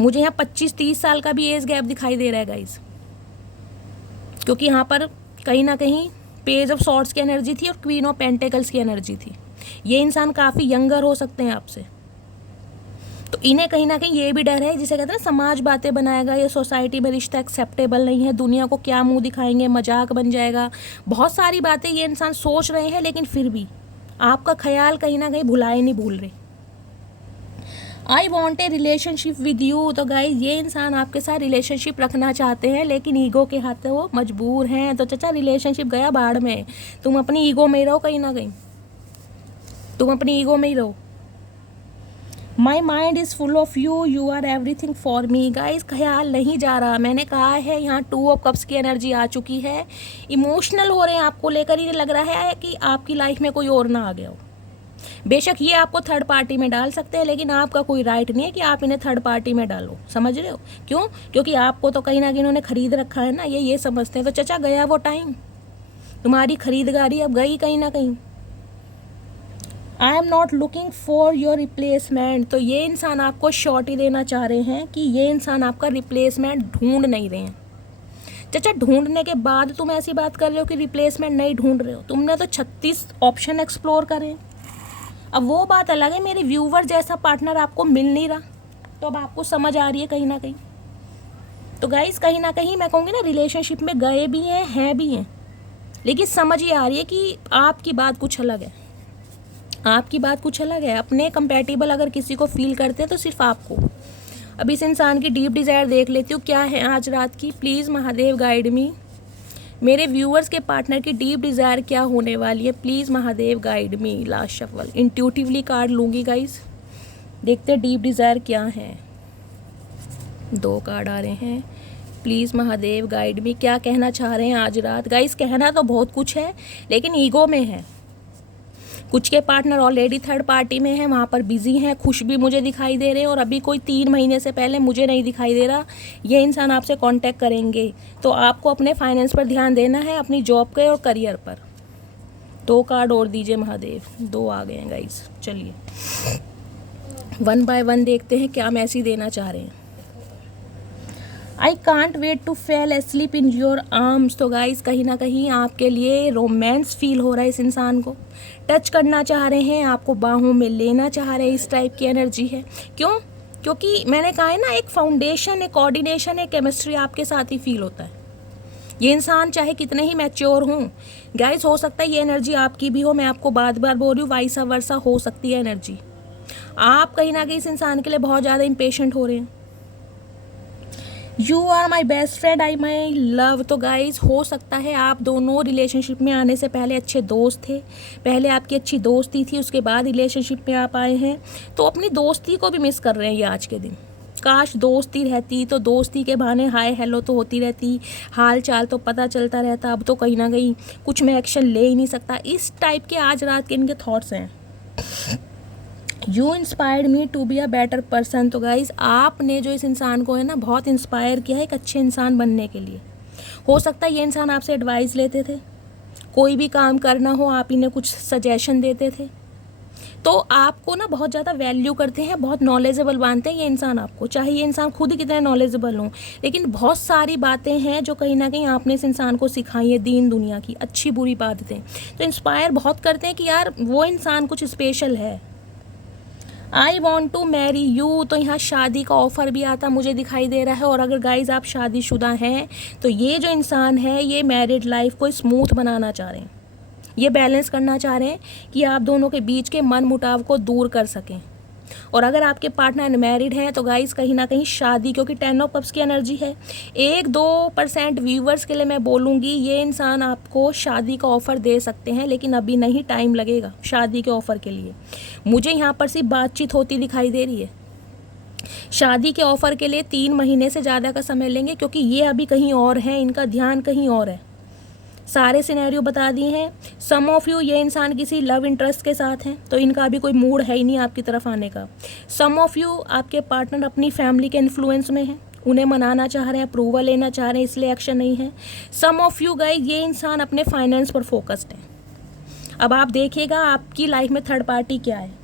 मुझे यहाँ 25-30 साल का भी एज गैप दिखाई दे रहा है गाइज, क्योंकि यहाँ पर कहीं ना कहीं पेज ऑफ सॉर्ड्स की एनर्जी थी और क्वीन ऑफ पेंटिकल्स की एनर्जी थी। ये इंसान काफ़ी यंगर हो सकते हैं आपसे, तो इन्हें कहीं ना कहीं ये भी डर है, जिसे कहते हैं समाज बातें बनाएगा, ये सोसाइटी में रिश्ता एक्सेप्टेबल नहीं है, दुनिया को क्या मुंह दिखाएंगे, मजाक बन जाएगा, बहुत सारी बातें ये इंसान सोच रहे हैं, लेकिन फिर भी आपका ख्याल कहीं ना कहीं भुलाए नहीं भूल रहे। I want A relationship with you. तो गाइज ये इंसान आपके साथ रिलेशनशिप रखना चाहते हैं, लेकिन ईगो के हाथ वो मजबूर हैं। तो चाचा रिलेशनशिप गया बाढ़ में, तुम अपनी ईगो में ही रहो, कहीं ना कहीं तुम अपनी ईगो में ही रहो। My mind is full of you, you are everything for me. Guys ख्याल नहीं जा रहा, मैंने कहा है यहाँ 2 ऑफ कप्स की एनर्जी आ चुकी है। इमोशनल हो रहे हैं आपको लेकर, ये लग रहा है कि आपकी लाइफ में कोई और ना आ गया हो। बेशक ये आपको थर्ड पार्टी में डाल सकते हैं, लेकिन आपका कोई राइट नहीं है कि आप इन्हें थर्ड पार्टी में डालो, समझ रहे हो क्यों? क्योंकि आपको तो कहीं ना कहीं इन्होंने खरीद रखा है ना, ये समझते हैं। तो चचा गया वो टाइम, तुम्हारी खरीददारी अब गई कहीं ना कहीं। I am not looking for your replacement. तो ये इंसान आपको श्योरिटी देना चाह रहे हैं कि ये इंसान आपका रिप्लेसमेंट ढूंढ नहीं रहे हैं। चाचा ढूंढने के बाद तुम ऐसी बात कर रहे हो कि रिप्लेसमेंट नहीं ढूंढ रहे हो, तुमने तो 36 ऑप्शन एक्सप्लोर करे। अब वो बात अलग है, मेरे व्यूवर जैसा पार्टनर आपको मिल नहीं रहा, तो अब आपको समझ आ रही है कहीं ना कहीं। तो गाइस कहीं ना कहीं मैं कहूँगी ना, रिलेशनशिप में गए भी हैं भी हैं, लेकिन समझ ये आ रही है कि आपकी बात कुछ अलग है, आपकी बात कुछ अलग है। अपने कंपैटिबल अगर किसी को फील करते हैं तो सिर्फ आपको। अब इस इंसान की डीप डिज़ायर देख लेती हूँ क्या है आज रात की। प्लीज़ महादेव गाइड मी, मेरे व्यूअर्स के पार्टनर की डीप डिज़ायर क्या होने वाली है, please Mahadev guide me. Last shuffle intuitively card लूँगी गाइस, देखते हैं डीप डिज़ायर क्या है। 2 कार्ड आ रहे हैं, प्लीज़ महादेव गाइड मी, क्या कहना चाह रहे हैं आज रात। गाइस कहना तो बहुत कुछ है, लेकिन ईगो में है। कुछ के पार्टनर ऑलरेडी थर्ड पार्टी में हैं, वहाँ पर बिजी हैं, खुश भी मुझे दिखाई दे रहे हैं, और अभी कोई 3 महीने से पहले मुझे नहीं दिखाई दे रहा ये इंसान आपसे कांटेक्ट करेंगे। तो आपको अपने फाइनेंस पर ध्यान देना है, अपनी जॉब के और करियर पर। 2 कार्ड और दीजिए महादेव, 2 आ गए हैं गाइस। चलिए 1 बाय 1 देखते हैं क्या मैसेज देना चाह रहे हैं। I can't wait to fall asleep in your arms. तो गाइस कहीं ना कहीं आपके लिए रोमांस फील हो रहा है, इस इंसान को टच करना चाह रहे हैं, आपको बाहों में लेना चाह रहे हैं, इस टाइप की एनर्जी है। क्यों? क्योंकि मैंने कहा है ना, एक फाउंडेशन, एक कोऑर्डिनेशन, एक केमिस्ट्री आपके साथ ही फील होता है। ये इंसान चाहे कितने ही मैच्योर हों गाइस, हो सकता है ये एनर्जी आपकी भी हो। मैं आपको बार बार बोल रही हूँ, वाइसा वर्सा हो सकती है एनर्जी। आप कहीं ना कहीं इस इंसान के लिए बहुत ज़्यादा इम्पेशेंट हो रहे हैं। You are my best friend, I my love. तो गाइज हो सकता है आप दोनों रिलेशनशिप में आने से पहले अच्छे दोस्त थे, पहले आपकी अच्छी दोस्ती थी, उसके बाद रिलेशनशिप में आप आए हैं, तो अपनी दोस्ती को भी मिस कर रहे हैं ये आज के दिन। काश दोस्ती रहती तो दोस्ती के बहाने हाय हेलो तो होती रहती, हाल चाल तो पता चलता रहता। अब तो कहीं ना कहीं कुछ मैं एक्शन ले ही नहीं सकता, इस टाइप के आज रात के इनके थॉट्स हैं। You inspired me to be a better person. तो गाइज आपने जो इस इंसान को है ना बहुत इंस्पायर किया है एक अच्छे इंसान बनने के लिए। हो सकता है ये इंसान आपसे एडवाइस लेते थे, कोई भी काम करना हो आप इन्हें कुछ सजेशन देते थे, तो आपको ना बहुत ज़्यादा वैल्यू करते हैं, बहुत नॉलेजेबल मानते हैं ये इंसान आपको। चाहे ये इंसान खुद ही कितने नॉलेजेबल हों, लेकिन बहुत सारी बातें हैं जो कहीं ना कहीं आपने इस इंसान को सिखाई है, दीन दुनिया की अच्छी बुरी बातें, तो इंस्पायर बहुत करते हैं कि यार वो इंसान कुछ स्पेशल है। I want to marry you. तो यहाँ शादी का ऑफ़र भी आता मुझे दिखाई दे रहा है। और अगर गाइज आप शादीशुदा हैं तो ये जो इंसान है ये मैरिड लाइफ को स्मूथ बनाना चाह रहे हैं, ये बैलेंस करना चाह रहे हैं कि आप दोनों के बीच के मन मुटाव को दूर कर सकें। और अगर आपके पार्टनर अनमैरिड हैं तो गाइस कहीं ना कहीं शादी, क्योंकि 10 ऑफ कप्स की एनर्जी है, 1-2% व्यूवर्स के लिए मैं बोलूँगी ये इंसान आपको शादी का ऑफ़र दे सकते हैं, लेकिन अभी नहीं, टाइम लगेगा शादी के ऑफ़र के लिए। मुझे यहाँ पर सिर्फ बातचीत होती दिखाई दे रही है। शादी के ऑफ़र के लिए 3 महीने से ज़्यादा का समय लेंगे, क्योंकि ये अभी कहीं और हैं, इनका ध्यान कहीं और है। सारे सिनेरियो बता दिए हैं। सम ऑफ़ यू ये इंसान किसी लव इंटरेस्ट के साथ हैं, तो इनका अभी कोई मूड है ही नहीं आपकी तरफ आने का। सम ऑफ़ यू आपके पार्टनर अपनी फैमिली के इन्फ्लुएंस में हैं, उन्हें मनाना चाह रहे हैं, अप्रूवल लेना चाह रहे हैं, इसलिए एक्शन नहीं है। सम ऑफ़ यू गाइस ये इंसान अपने फाइनेंस पर फोकस्ड है। अब आप देखिएगा आपकी लाइफ में थर्ड पार्टी क्या है।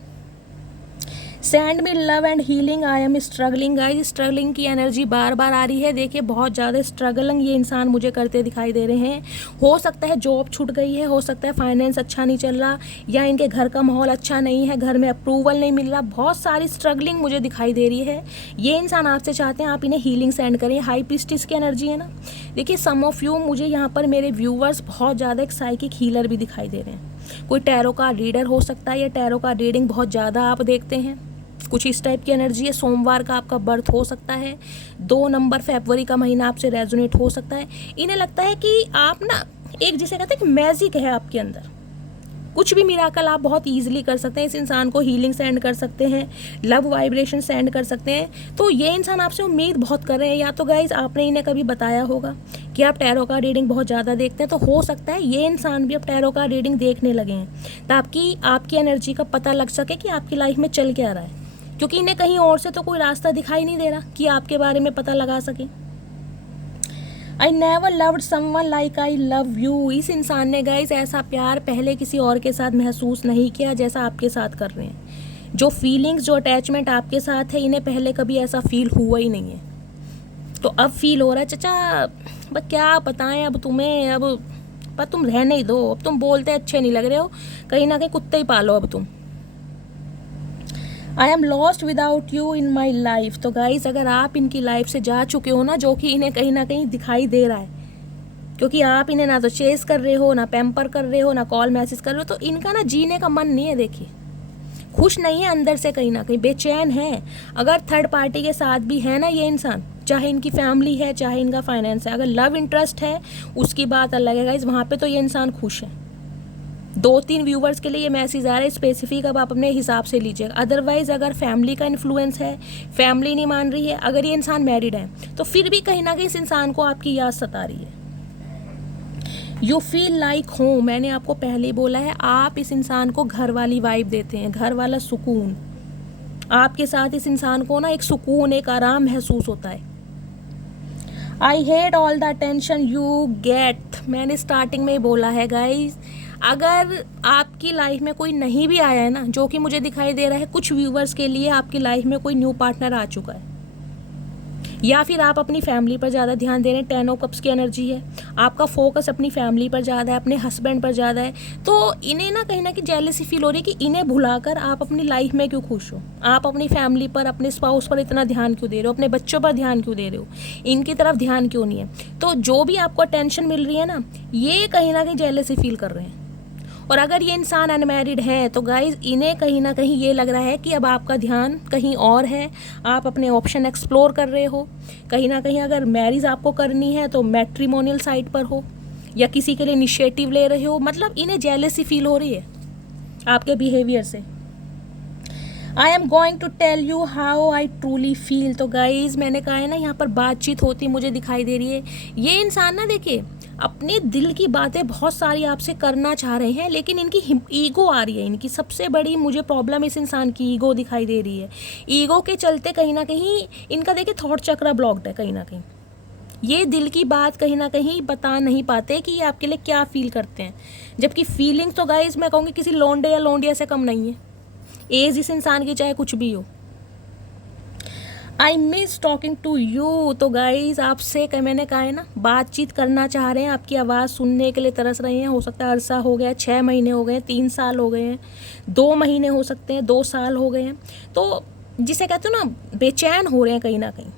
Send me love and healing, I am struggling. Guys struggling की एनर्जी बार बार आ रही है। देखिए बहुत ज़्यादा स्ट्रगलिंग ये इंसान मुझे करते दिखाई दे रहे हैं। हो सकता है जॉब छूट गई है, हो सकता है फाइनेंस अच्छा नहीं चल रहा, या इनके घर का माहौल अच्छा नहीं है, घर में अप्रूवल नहीं मिल रहा, बहुत सारी स्ट्रगलिंग मुझे दिखाई दे रही है। ये इंसान आपसे चाहते हैं आप इन्हें हीलिंग सेंड करें। हाई पिस्टिस की एनर्जी है ना। देखिए सम ऑफ यू, मुझे यहाँ पर मेरे व्यूवर्स बहुत ज़्यादा एक साइकिक हीलर भी दिखाई दे रहे हैं। कोई टैरो का रीडर हो सकता है, या टैरो का रीडिंग बहुत ज़्यादा आप देखते हैं, कुछ इस टाइप की एनर्जी है। सोमवार का आपका बर्थ हो सकता है, 2 नंबर फरवरी का महीना आपसे रेजोनेट हो सकता है। इन्हें लगता है कि आप ना एक, जिसे कहते हैं कि मैजिक है आपके अंदर, कुछ भी मिराकल आप बहुत ईजिली कर सकते हैं। इस इंसान को हीलिंग सेंड कर सकते हैं, लव वाइब्रेशन सेंड कर सकते हैं। तो ये इंसान आपसे उम्मीद बहुत कर रहे हैं। या तो गाइज आपने इन्हें कभी बताया होगा कि आप टैरो का रीडिंग बहुत ज़्यादा देखते हैं, तो हो सकता है ये इंसान भी अब टैरो का रीडिंग देखने लगे हैं, ताकि आपकी एनर्जी का पता लग सके कि आपकी लाइफ में चल क्या रहा है, क्योंकि इन्हें कहीं और से तो कोई रास्ता दिखाई नहीं दे रहा कि आपके बारे में पता लगा सके। I never loved someone like I love you. इस इंसान ने गाइस ऐसा प्यार पहले किसी और के साथ महसूस नहीं किया जैसा आपके साथ कर रहे हैं। जो फीलिंग्स, जो अटैचमेंट आपके साथ है, इन्हें पहले कभी ऐसा फील हुआ ही नहीं है, तो अब फील हो रहा है। चचा बस क्या बताएं अब तुम्हें, अब पर तुम रहने ही दो, अब तुम बोलते अच्छे नहीं लग रहे हो, कहीं ना कहीं कुत्ते ही पालो अब तुम। I am lost without you in my life. तो गाइज अगर आप इनकी लाइफ से जा चुके हो ना, जो कि इन्हें कहीं ना कहीं दिखाई दे रहा है, क्योंकि आप इन्हें ना तो चेस कर रहे हो, ना पैम्पर कर रहे हो, ना कॉल मैसेज कर रहे हो, तो इनका ना जीने का मन नहीं है। देखिए खुश नहीं है अंदर से, कहीं ना कहीं बेचैन है। अगर थर्ड पार्टी के साथ भी है ना ये इंसान, चाहे इनकी फैमिली है, चाहे इनका फाइनेंस है, अगर लव इंटरेस्ट है उसकी बात अलग है गाइज, वहाँ पे तो ये इंसान खुश है। 2-3 व्यूवर्स के लिए ये मैसेज आ रहा है स्पेसिफिक, अब आप अपने हिसाब से लीजिएगा। अदरवाइज अगर फैमिली का इन्फ्लुएंस है, फैमिली नहीं मान रही है, अगर ये इंसान मैरिड है, तो फिर भी कहीं ना कहीं इस इंसान को आपकी याद सता रही है। You feel like home. मैंने आपको पहले ही बोला है, आप इस इंसान को घर वाली वाइब देते हैं, घर वाला सुकून। आपके साथ इस इंसान को ना एक सुकून, एक आराम महसूस होता है। I hate all the tension you get. मैंने स्टार्टिंग में ही बोला है गाइज, अगर आपकी लाइफ में कोई नहीं भी आया है ना, जो कि मुझे दिखाई दे रहा है कुछ व्यूवर्स के लिए आपकी लाइफ में कोई न्यू पार्टनर आ चुका है, या फिर आप अपनी फैमिली पर ज़्यादा ध्यान दे रहे हैं, 10 ऑफ कप्स की एनर्जी है, आपका फोकस अपनी फैमिली पर ज़्यादा है, अपने हस्बैंड पर ज़्यादा है, तो इन्हें ना कहीं जेलसी फील हो रही है कि इन्हें भुलाकर आप अपनी लाइफ में क्यों खुश हो, आप अपनी फैमिली पर, अपने स्पाउस पर इतना ध्यान क्यों दे रहे हो, अपने बच्चों पर ध्यान क्यों दे रहे हो, इनकी तरफ ध्यान क्यों नहीं है। तो जो भी आपको अटेंशन मिल रही है ना, ये कहीं ना कहीं जेलसी फील कर रहे हैं। और अगर ये इंसान अनमैरिड है तो गाइज इन्हें कहीं ना कहीं ये लग रहा है कि अब आपका ध्यान कहीं और है, आप अपने ऑप्शन एक्सप्लोर कर रहे हो। कहीं ना कहीं अगर मैरिज आपको करनी है तो मैट्रिमोनियल साइट पर हो, या किसी के लिए इनिशिएटिव ले रहे हो, मतलब इन्हें जेलसी फील हो रही है आपके बिहेवियर से। I am going to tell you how I truly feel. तो गाइज मैंने कहा है ना, यहाँ पर बातचीत होती मुझे दिखाई दे रही है। ये इंसान ना देखिए अपने दिल की बातें बहुत सारी आपसे करना चाह रहे हैं, लेकिन इनकी ईगो आ रही है। इनकी सबसे बड़ी मुझे प्रॉब्लम इस इंसान की ईगो दिखाई दे रही है। ईगो के चलते कहीं ना कहीं इनका देखिए थॉट चक्र ब्लॉक्ड है। कहीं ना कहीं ये दिल की बात कहीं ना कहीं बता नहीं पाते कि ये आपके लिए क्या फील करते हैं, जबकि फीलिंग्स तो गाइज मैं कहूँगी किसी लौंडे या लौंडिया से कम नहीं है। एज इस इंसान की चाहे कुछ भी हो। I miss talking to you. तो गाइज आपसे मैंने कहा है ना, बातचीत करना चाह रहे हैं, आपकी आवाज़ सुनने के लिए तरस रहे हैं। हो सकता है अरसा हो गया, 6 महीने हो गए, 3 साल हो गए हैं, 2 महीने हो सकते हैं, 2 साल हो गए हैं। तो जिसे कहते हो ना, बेचैन हो रहे हैं कहीं ना कहीं,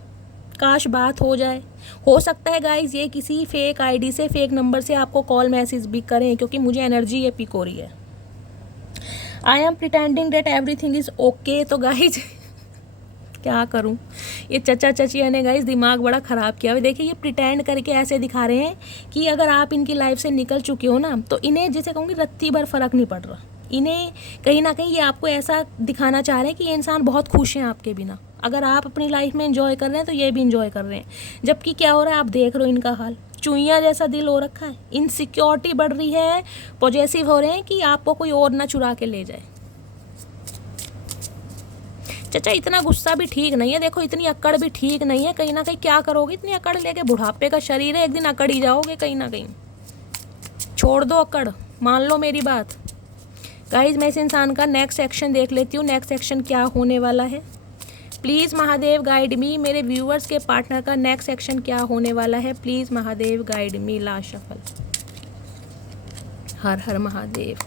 काश बात हो जाए। हो सकता है गाइज ये किसी फेक आईडी से, फेक नंबर से आपको कॉल मैसेज भी करें, क्योंकि मुझे एनर्जी ये पिक हो रही है। I am pretending that everything is okay. तो गाइज क्या करूं, ये चचा चचिया ने गाइस दिमाग बड़ा ख़राब किया हुआ। देखिए ये प्रिटेंड करके ऐसे दिखा रहे हैं कि अगर आप इनकी लाइफ से निकल चुके हो ना, तो इन्हें जैसे कहूँगी रत्ती भर फ़र्क नहीं पड़ रहा। इन्हें कहीं ना कहीं ये आपको ऐसा दिखाना चाह रहे हैं कि ये इंसान बहुत खुश हैं आपके बिना। अगर आप अपनी लाइफ में एंजॉय कर रहे हैं तो ये भी एंजॉय कर रहे हैं, जबकि क्या हो रहा है आप देख रहे हो इनका हाल। चुईया जैसा दिल हो रखा है, इनसिक्योरिटी बढ़ रही है, पॉजेसिव हो रहे हैं कि आपको कोई और ना चुरा के ले जाए। चाचा इतना गुस्सा भी ठीक नहीं है, देखो इतनी अकड़ भी ठीक नहीं है। कहीं ना कहीं क्या करोगे इतनी अकड़ लेके, बुढ़ापे का शरीर है, एक दिन अकड़ ही जाओगे कहीं ना कहीं। छोड़ दो अकड़, मान लो मेरी बात। गाइज मैं इस इंसान का नेक्स्ट एक्शन देख लेती हूँ, नेक्स्ट एक्शन क्या होने वाला है। प्लीज़ महादेव गाइड मी। मेरे व्यूअर्स के पार्टनर का नेक्स्ट एक्शन क्या होने वाला है, please Mahadev guide me. Last shuffle. Her her Mahadev.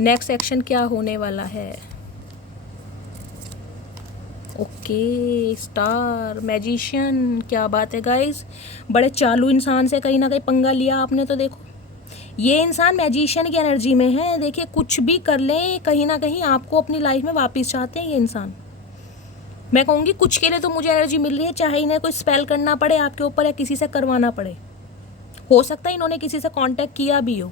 Next action क्या होने वाला है। ओके स्टार मैजिशियन, क्या बात है गाइज। बड़े चालू इंसान से कहीं ना कहीं पंगा लिया आपने। तो देखो ये इंसान मैजिशियन की एनर्जी में है। देखिए कुछ भी कर लें, कहीं ना कहीं आपको अपनी लाइफ में वापस चाहते हैं ये इंसान। मैं कहूँगी कुछ के लिए तो मुझे एनर्जी मिल रही है, चाहे इन्हें कोई स्पेल करना पड़े आपके ऊपर या किसी से करवाना पड़े। हो सकता है इन्होंने किसी से कांटेक्ट किया भी हो,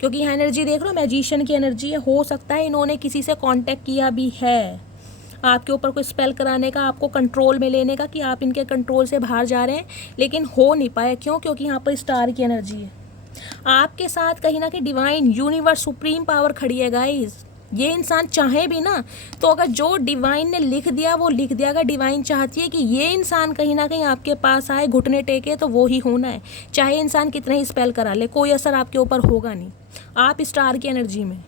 क्योंकि यहाँ एनर्जी देख लो मैजिशियन की एनर्जी है। हो सकता है इन्होंने किसी से कांटेक्ट किया भी है आपके ऊपर कोई स्पेल कराने का, आपको कंट्रोल में लेने का, कि आप इनके कंट्रोल से बाहर जा रहे हैं, लेकिन हो नहीं पाए। क्यों? क्योंकि यहाँ पर स्टार की एनर्जी है। आपके साथ कहीं ना कहीं डिवाइन यूनिवर्स सुप्रीम पावर खड़ी है गाइज। ये इंसान चाहे भी ना, तो अगर जो डिवाइन ने लिख दिया वो लिख दिया। अगर डिवाइन चाहती है कि ये इंसान कहीं ना कहीं आपके पास आए, घुटने टेके, तो वो ही होना है। चाहे इंसान कितने ही स्पेल करा ले, कोई असर आपके ऊपर होगा नहीं। आप स्टार की एनर्जी में,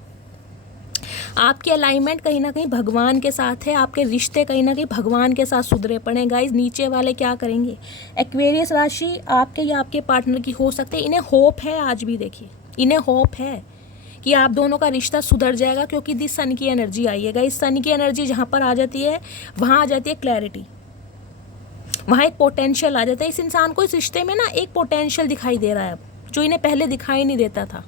आपकी अलाइनमेंट कहीं ना कहीं भगवान के साथ है। आपके रिश्ते कहीं ना कहीं भगवान के साथ सुधरे पड़े गाइज। नीचे वाले क्या करेंगे? एक्वेरियस राशि आपके या आपके पार्टनर की हो सकते हैं। इन्हें होप है, आज भी देखिए इन्हें होप है कि आप दोनों का रिश्ता सुधर जाएगा, क्योंकि दी सन की एनर्जी आई है गाइज। सन की एनर्जी जहाँ पर आ जाती है वहाँ आ जाती है क्लैरिटी, वहाँ एक पोटेंशियल आ जाता है। इस इंसान को इस रिश्ते में ना एक पोटेंशियल दिखाई दे रहा है अब, जो इन्हें पहले दिखाई नहीं देता था।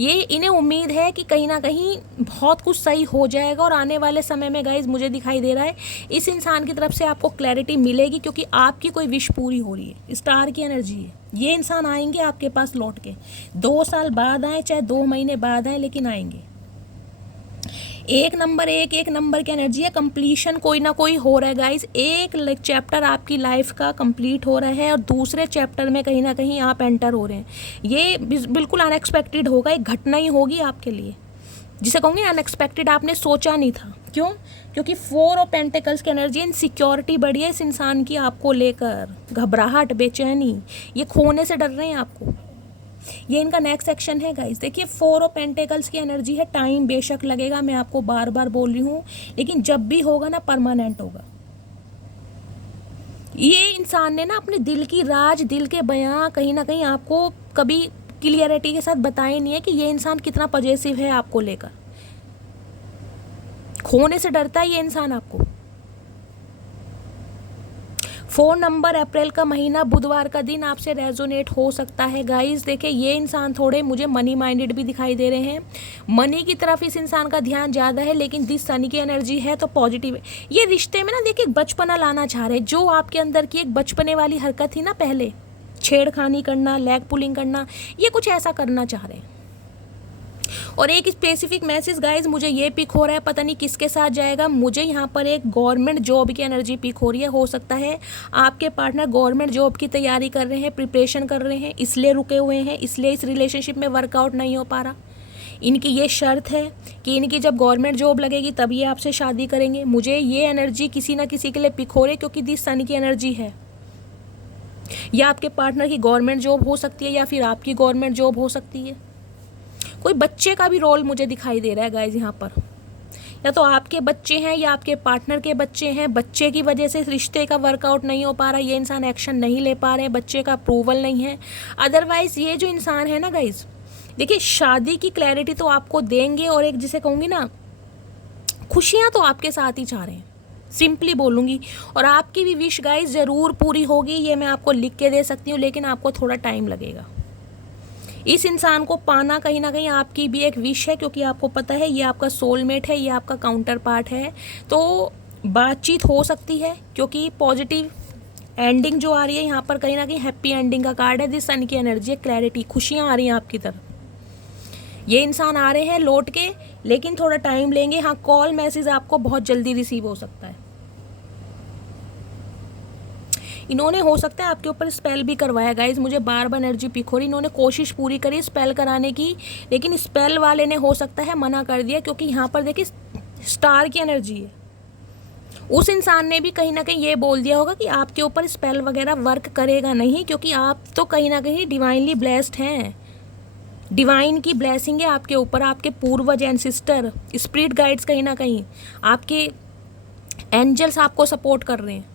ये इन्हें उम्मीद है कि कहीं ना कहीं बहुत कुछ सही हो जाएगा, और आने वाले समय में गाइज मुझे दिखाई दे रहा है इस इंसान की तरफ से आपको क्लैरिटी मिलेगी, क्योंकि आपकी कोई विश पूरी हो रही है। स्टार की एनर्जी है। ये इंसान आएंगे आपके पास लौट के, 2 साल बाद आए चाहे 2 महीने बाद आए, लेकिन आएंगे। एक नंबर की एनर्जी है। कंप्लीशन कोई ना कोई हो रहा है गाइज। एक चैप्टर आपकी लाइफ का कंप्लीट हो रहा है, और दूसरे चैप्टर में कहीं ना कहीं आप एंटर हो रहे हैं। ये बिल्कुल अनएक्सपेक्टेड होगा, एक घटना ही होगी आपके लिए, जिसे कहूँगी अनएक्सपेक्टेड, आपने सोचा नहीं था। क्यों? क्योंकि 4 ऑफ पेंटिकल्स की एनर्जी, इनसिक्योरिटी बढ़ी है इस इंसान की आपको लेकर। घबराहट, बेचैनी, ये खोने से डर रहे हैं आपको। ये इनका नेक्स्ट एक्शन है गाइस। देखिए 4 ऑफ पेंटिकल्स की एनर्जी है। टाइम बेशक लगेगा, मैं आपको बार बार बोल रही हूँ, लेकिन जब भी होगा ना परमानेंट होगा। ये इंसान ने ना अपने दिल की राज, दिल के बयां कहीं ना कहीं आपको कभी क्लियरिटी के साथ बताए नहीं है कि ये इंसान कितना पॉजिटिव है आपको लेकर। खोने से डरता है ये इंसान आपको। फ़ोन नंबर, अप्रैल का महीना, बुधवार का दिन आपसे रेजोनेट हो सकता है गाइस। देखिए ये इंसान थोड़े मुझे मनी माइंडेड भी दिखाई दे रहे हैं। मनी की तरफ इस इंसान का ध्यान ज़्यादा है, लेकिन दिस सन की एनर्जी है तो पॉजिटिव है। ये रिश्ते में ना देखिए बचपना लाना चाह रहे हैं, जो आपके अंदर की एक बचपने वाली हरकत थी ना पहले, छेड़खानी करना, लेग पुलिंग करना, ये कुछ ऐसा करना चाह रहे हैं। और एक स्पेसिफिक मैसेज गाइज मुझे ये पिक हो रहा है, पता नहीं किसके साथ जाएगा। मुझे यहाँ पर एक गवर्नमेंट जॉब की एनर्जी पिक हो रही है। हो सकता है आपके पार्टनर गवर्नमेंट जॉब की तैयारी कर रहे हैं, प्रिपरेशन कर रहे हैं, इसलिए रुके हुए हैं, इसलिए इस रिलेशनशिप में वर्कआउट नहीं हो पा रहा। इनकी ये शर्त है कि इनकी जब गवर्नमेंट जॉब लगेगी तब ये आपसे शादी करेंगे। मुझे ये एनर्जी किसी ना किसी के लिए पिक हो रही है, क्योंकि दिस सन की एनर्जी है। या आपके पार्टनर की गवर्नमेंट जॉब हो सकती है, या फिर आपकी गवर्नमेंट जॉब हो सकती है। कोई बच्चे का भी रोल मुझे दिखाई दे रहा है गाइज यहाँ पर। या तो आपके बच्चे हैं या आपके पार्टनर के बच्चे हैं। बच्चे की वजह से इस रिश्ते का वर्कआउट नहीं हो पा रहा, ये इंसान एक्शन नहीं ले पा रहे हैं, बच्चे का अप्रूवल नहीं है। अदरवाइज ये जो इंसान है ना गाइज, देखिए शादी की क्लैरिटी तो आपको देंगे, और एक जिसे कहूँगी ना, खुशियाँ तो आपके साथ ही चाह रहे हैं, सिंपली बोलूँगी। और आपकी भी विश गाइज ज़रूर पूरी होगी, ये मैं आपको लिख के दे सकती हूँ, लेकिन आपको थोड़ा टाइम लगेगा। इस इंसान को पाना कहीं ना कहीं आपकी भी एक विश है, क्योंकि आपको पता है ये आपका सोलमेट है, ये आपका काउंटर पार्ट है। तो बातचीत हो सकती है, क्योंकि पॉजिटिव एंडिंग जो आ रही है यहाँ पर कहीं ना कहीं हैप्पी एंडिंग का कार्ड है। दिस सन की एनर्जी, क्लैरिटी, खुशियाँ आ रही हैं आपकी तरफ। ये इंसान आ रहे हैं लौट के, लेकिन थोड़ा टाइम लेंगे। हाँ, कॉल मैसेज आपको बहुत जल्दी रिसीव हो सकता है। इन्होंने हो सकता है आपके ऊपर स्पेल भी करवाया गाइज, मुझे बार बार एनर्जी पिक हो रही। इन्होंने कोशिश पूरी करी स्पेल कराने की, लेकिन स्पेल वाले ने हो सकता है मना कर दिया, क्योंकि यहाँ पर देखिए स्टार की एनर्जी है। उस इंसान ने भी कहीं ना कहीं ये बोल दिया होगा कि आपके ऊपर स्पेल वगैरह वर्क करेगा नहीं, क्योंकि आप तो कहीं ना कहीं डिवाइनली ब्लेस्ड हैं। डिवाइन की ब्लेसिंग है आपके ऊपर, आपके पूर्वज, एंसिस्टर, स्पिरिट गाइड्स, कहीं ना कहीं आपके एंजल्स आपको सपोर्ट कर रहे हैं।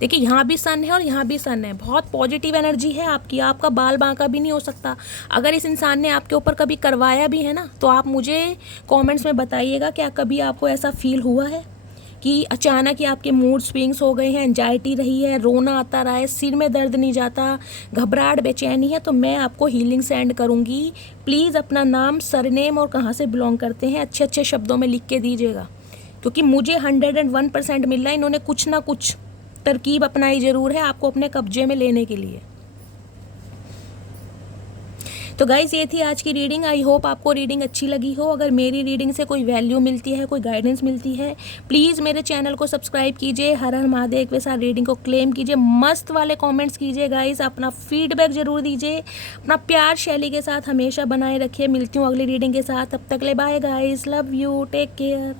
देखिए यहाँ भी सन है और यहाँ भी सन है, बहुत पॉजिटिव एनर्जी है आपकी। आपका बाल बांका भी नहीं हो सकता। अगर इस इंसान ने आपके ऊपर कभी करवाया भी है ना, तो आप मुझे कमेंट्स में बताइएगा, क्या कभी आपको ऐसा फील हुआ है कि अचानक ही आपके मूड स्विंग्स हो गए हैं, एंजाइटी रही है, रोना आता रहा है, सिर में दर्द नहीं जाता, घबराहट, बेचैनी है, तो मैं आपको हीलिंग सेंड करूँगी। प्लीज़ अपना नाम, सरनेम और कहाँ से बिलोंग करते हैं अच्छे अच्छे शब्दों में लिख के दीजिएगा, क्योंकि मुझे 101% मिल रहा है। इन्होंने कुछ ना कुछ तरकीब अपनाई जरूर है आपको अपने कब्जे में लेने के लिए। तो गाइज ये थी आज की रीडिंग। आई होप आपको रीडिंग अच्छी लगी हो। अगर मेरी रीडिंग से कोई वैल्यू मिलती है, कोई गाइडेंस मिलती है, प्लीज़ मेरे चैनल को सब्सक्राइब कीजिए। हर हर महादेव के साथ रीडिंग को क्लेम कीजिए, मस्त वाले कमेंट्स कीजिए गाइज, अपना फीडबैक जरूर दीजिए, अपना प्यार शैली के साथ हमेशा बनाए रखिए। मिलती हूँ अगली रीडिंग के साथ, तब तक ले bye guys, love you, take care.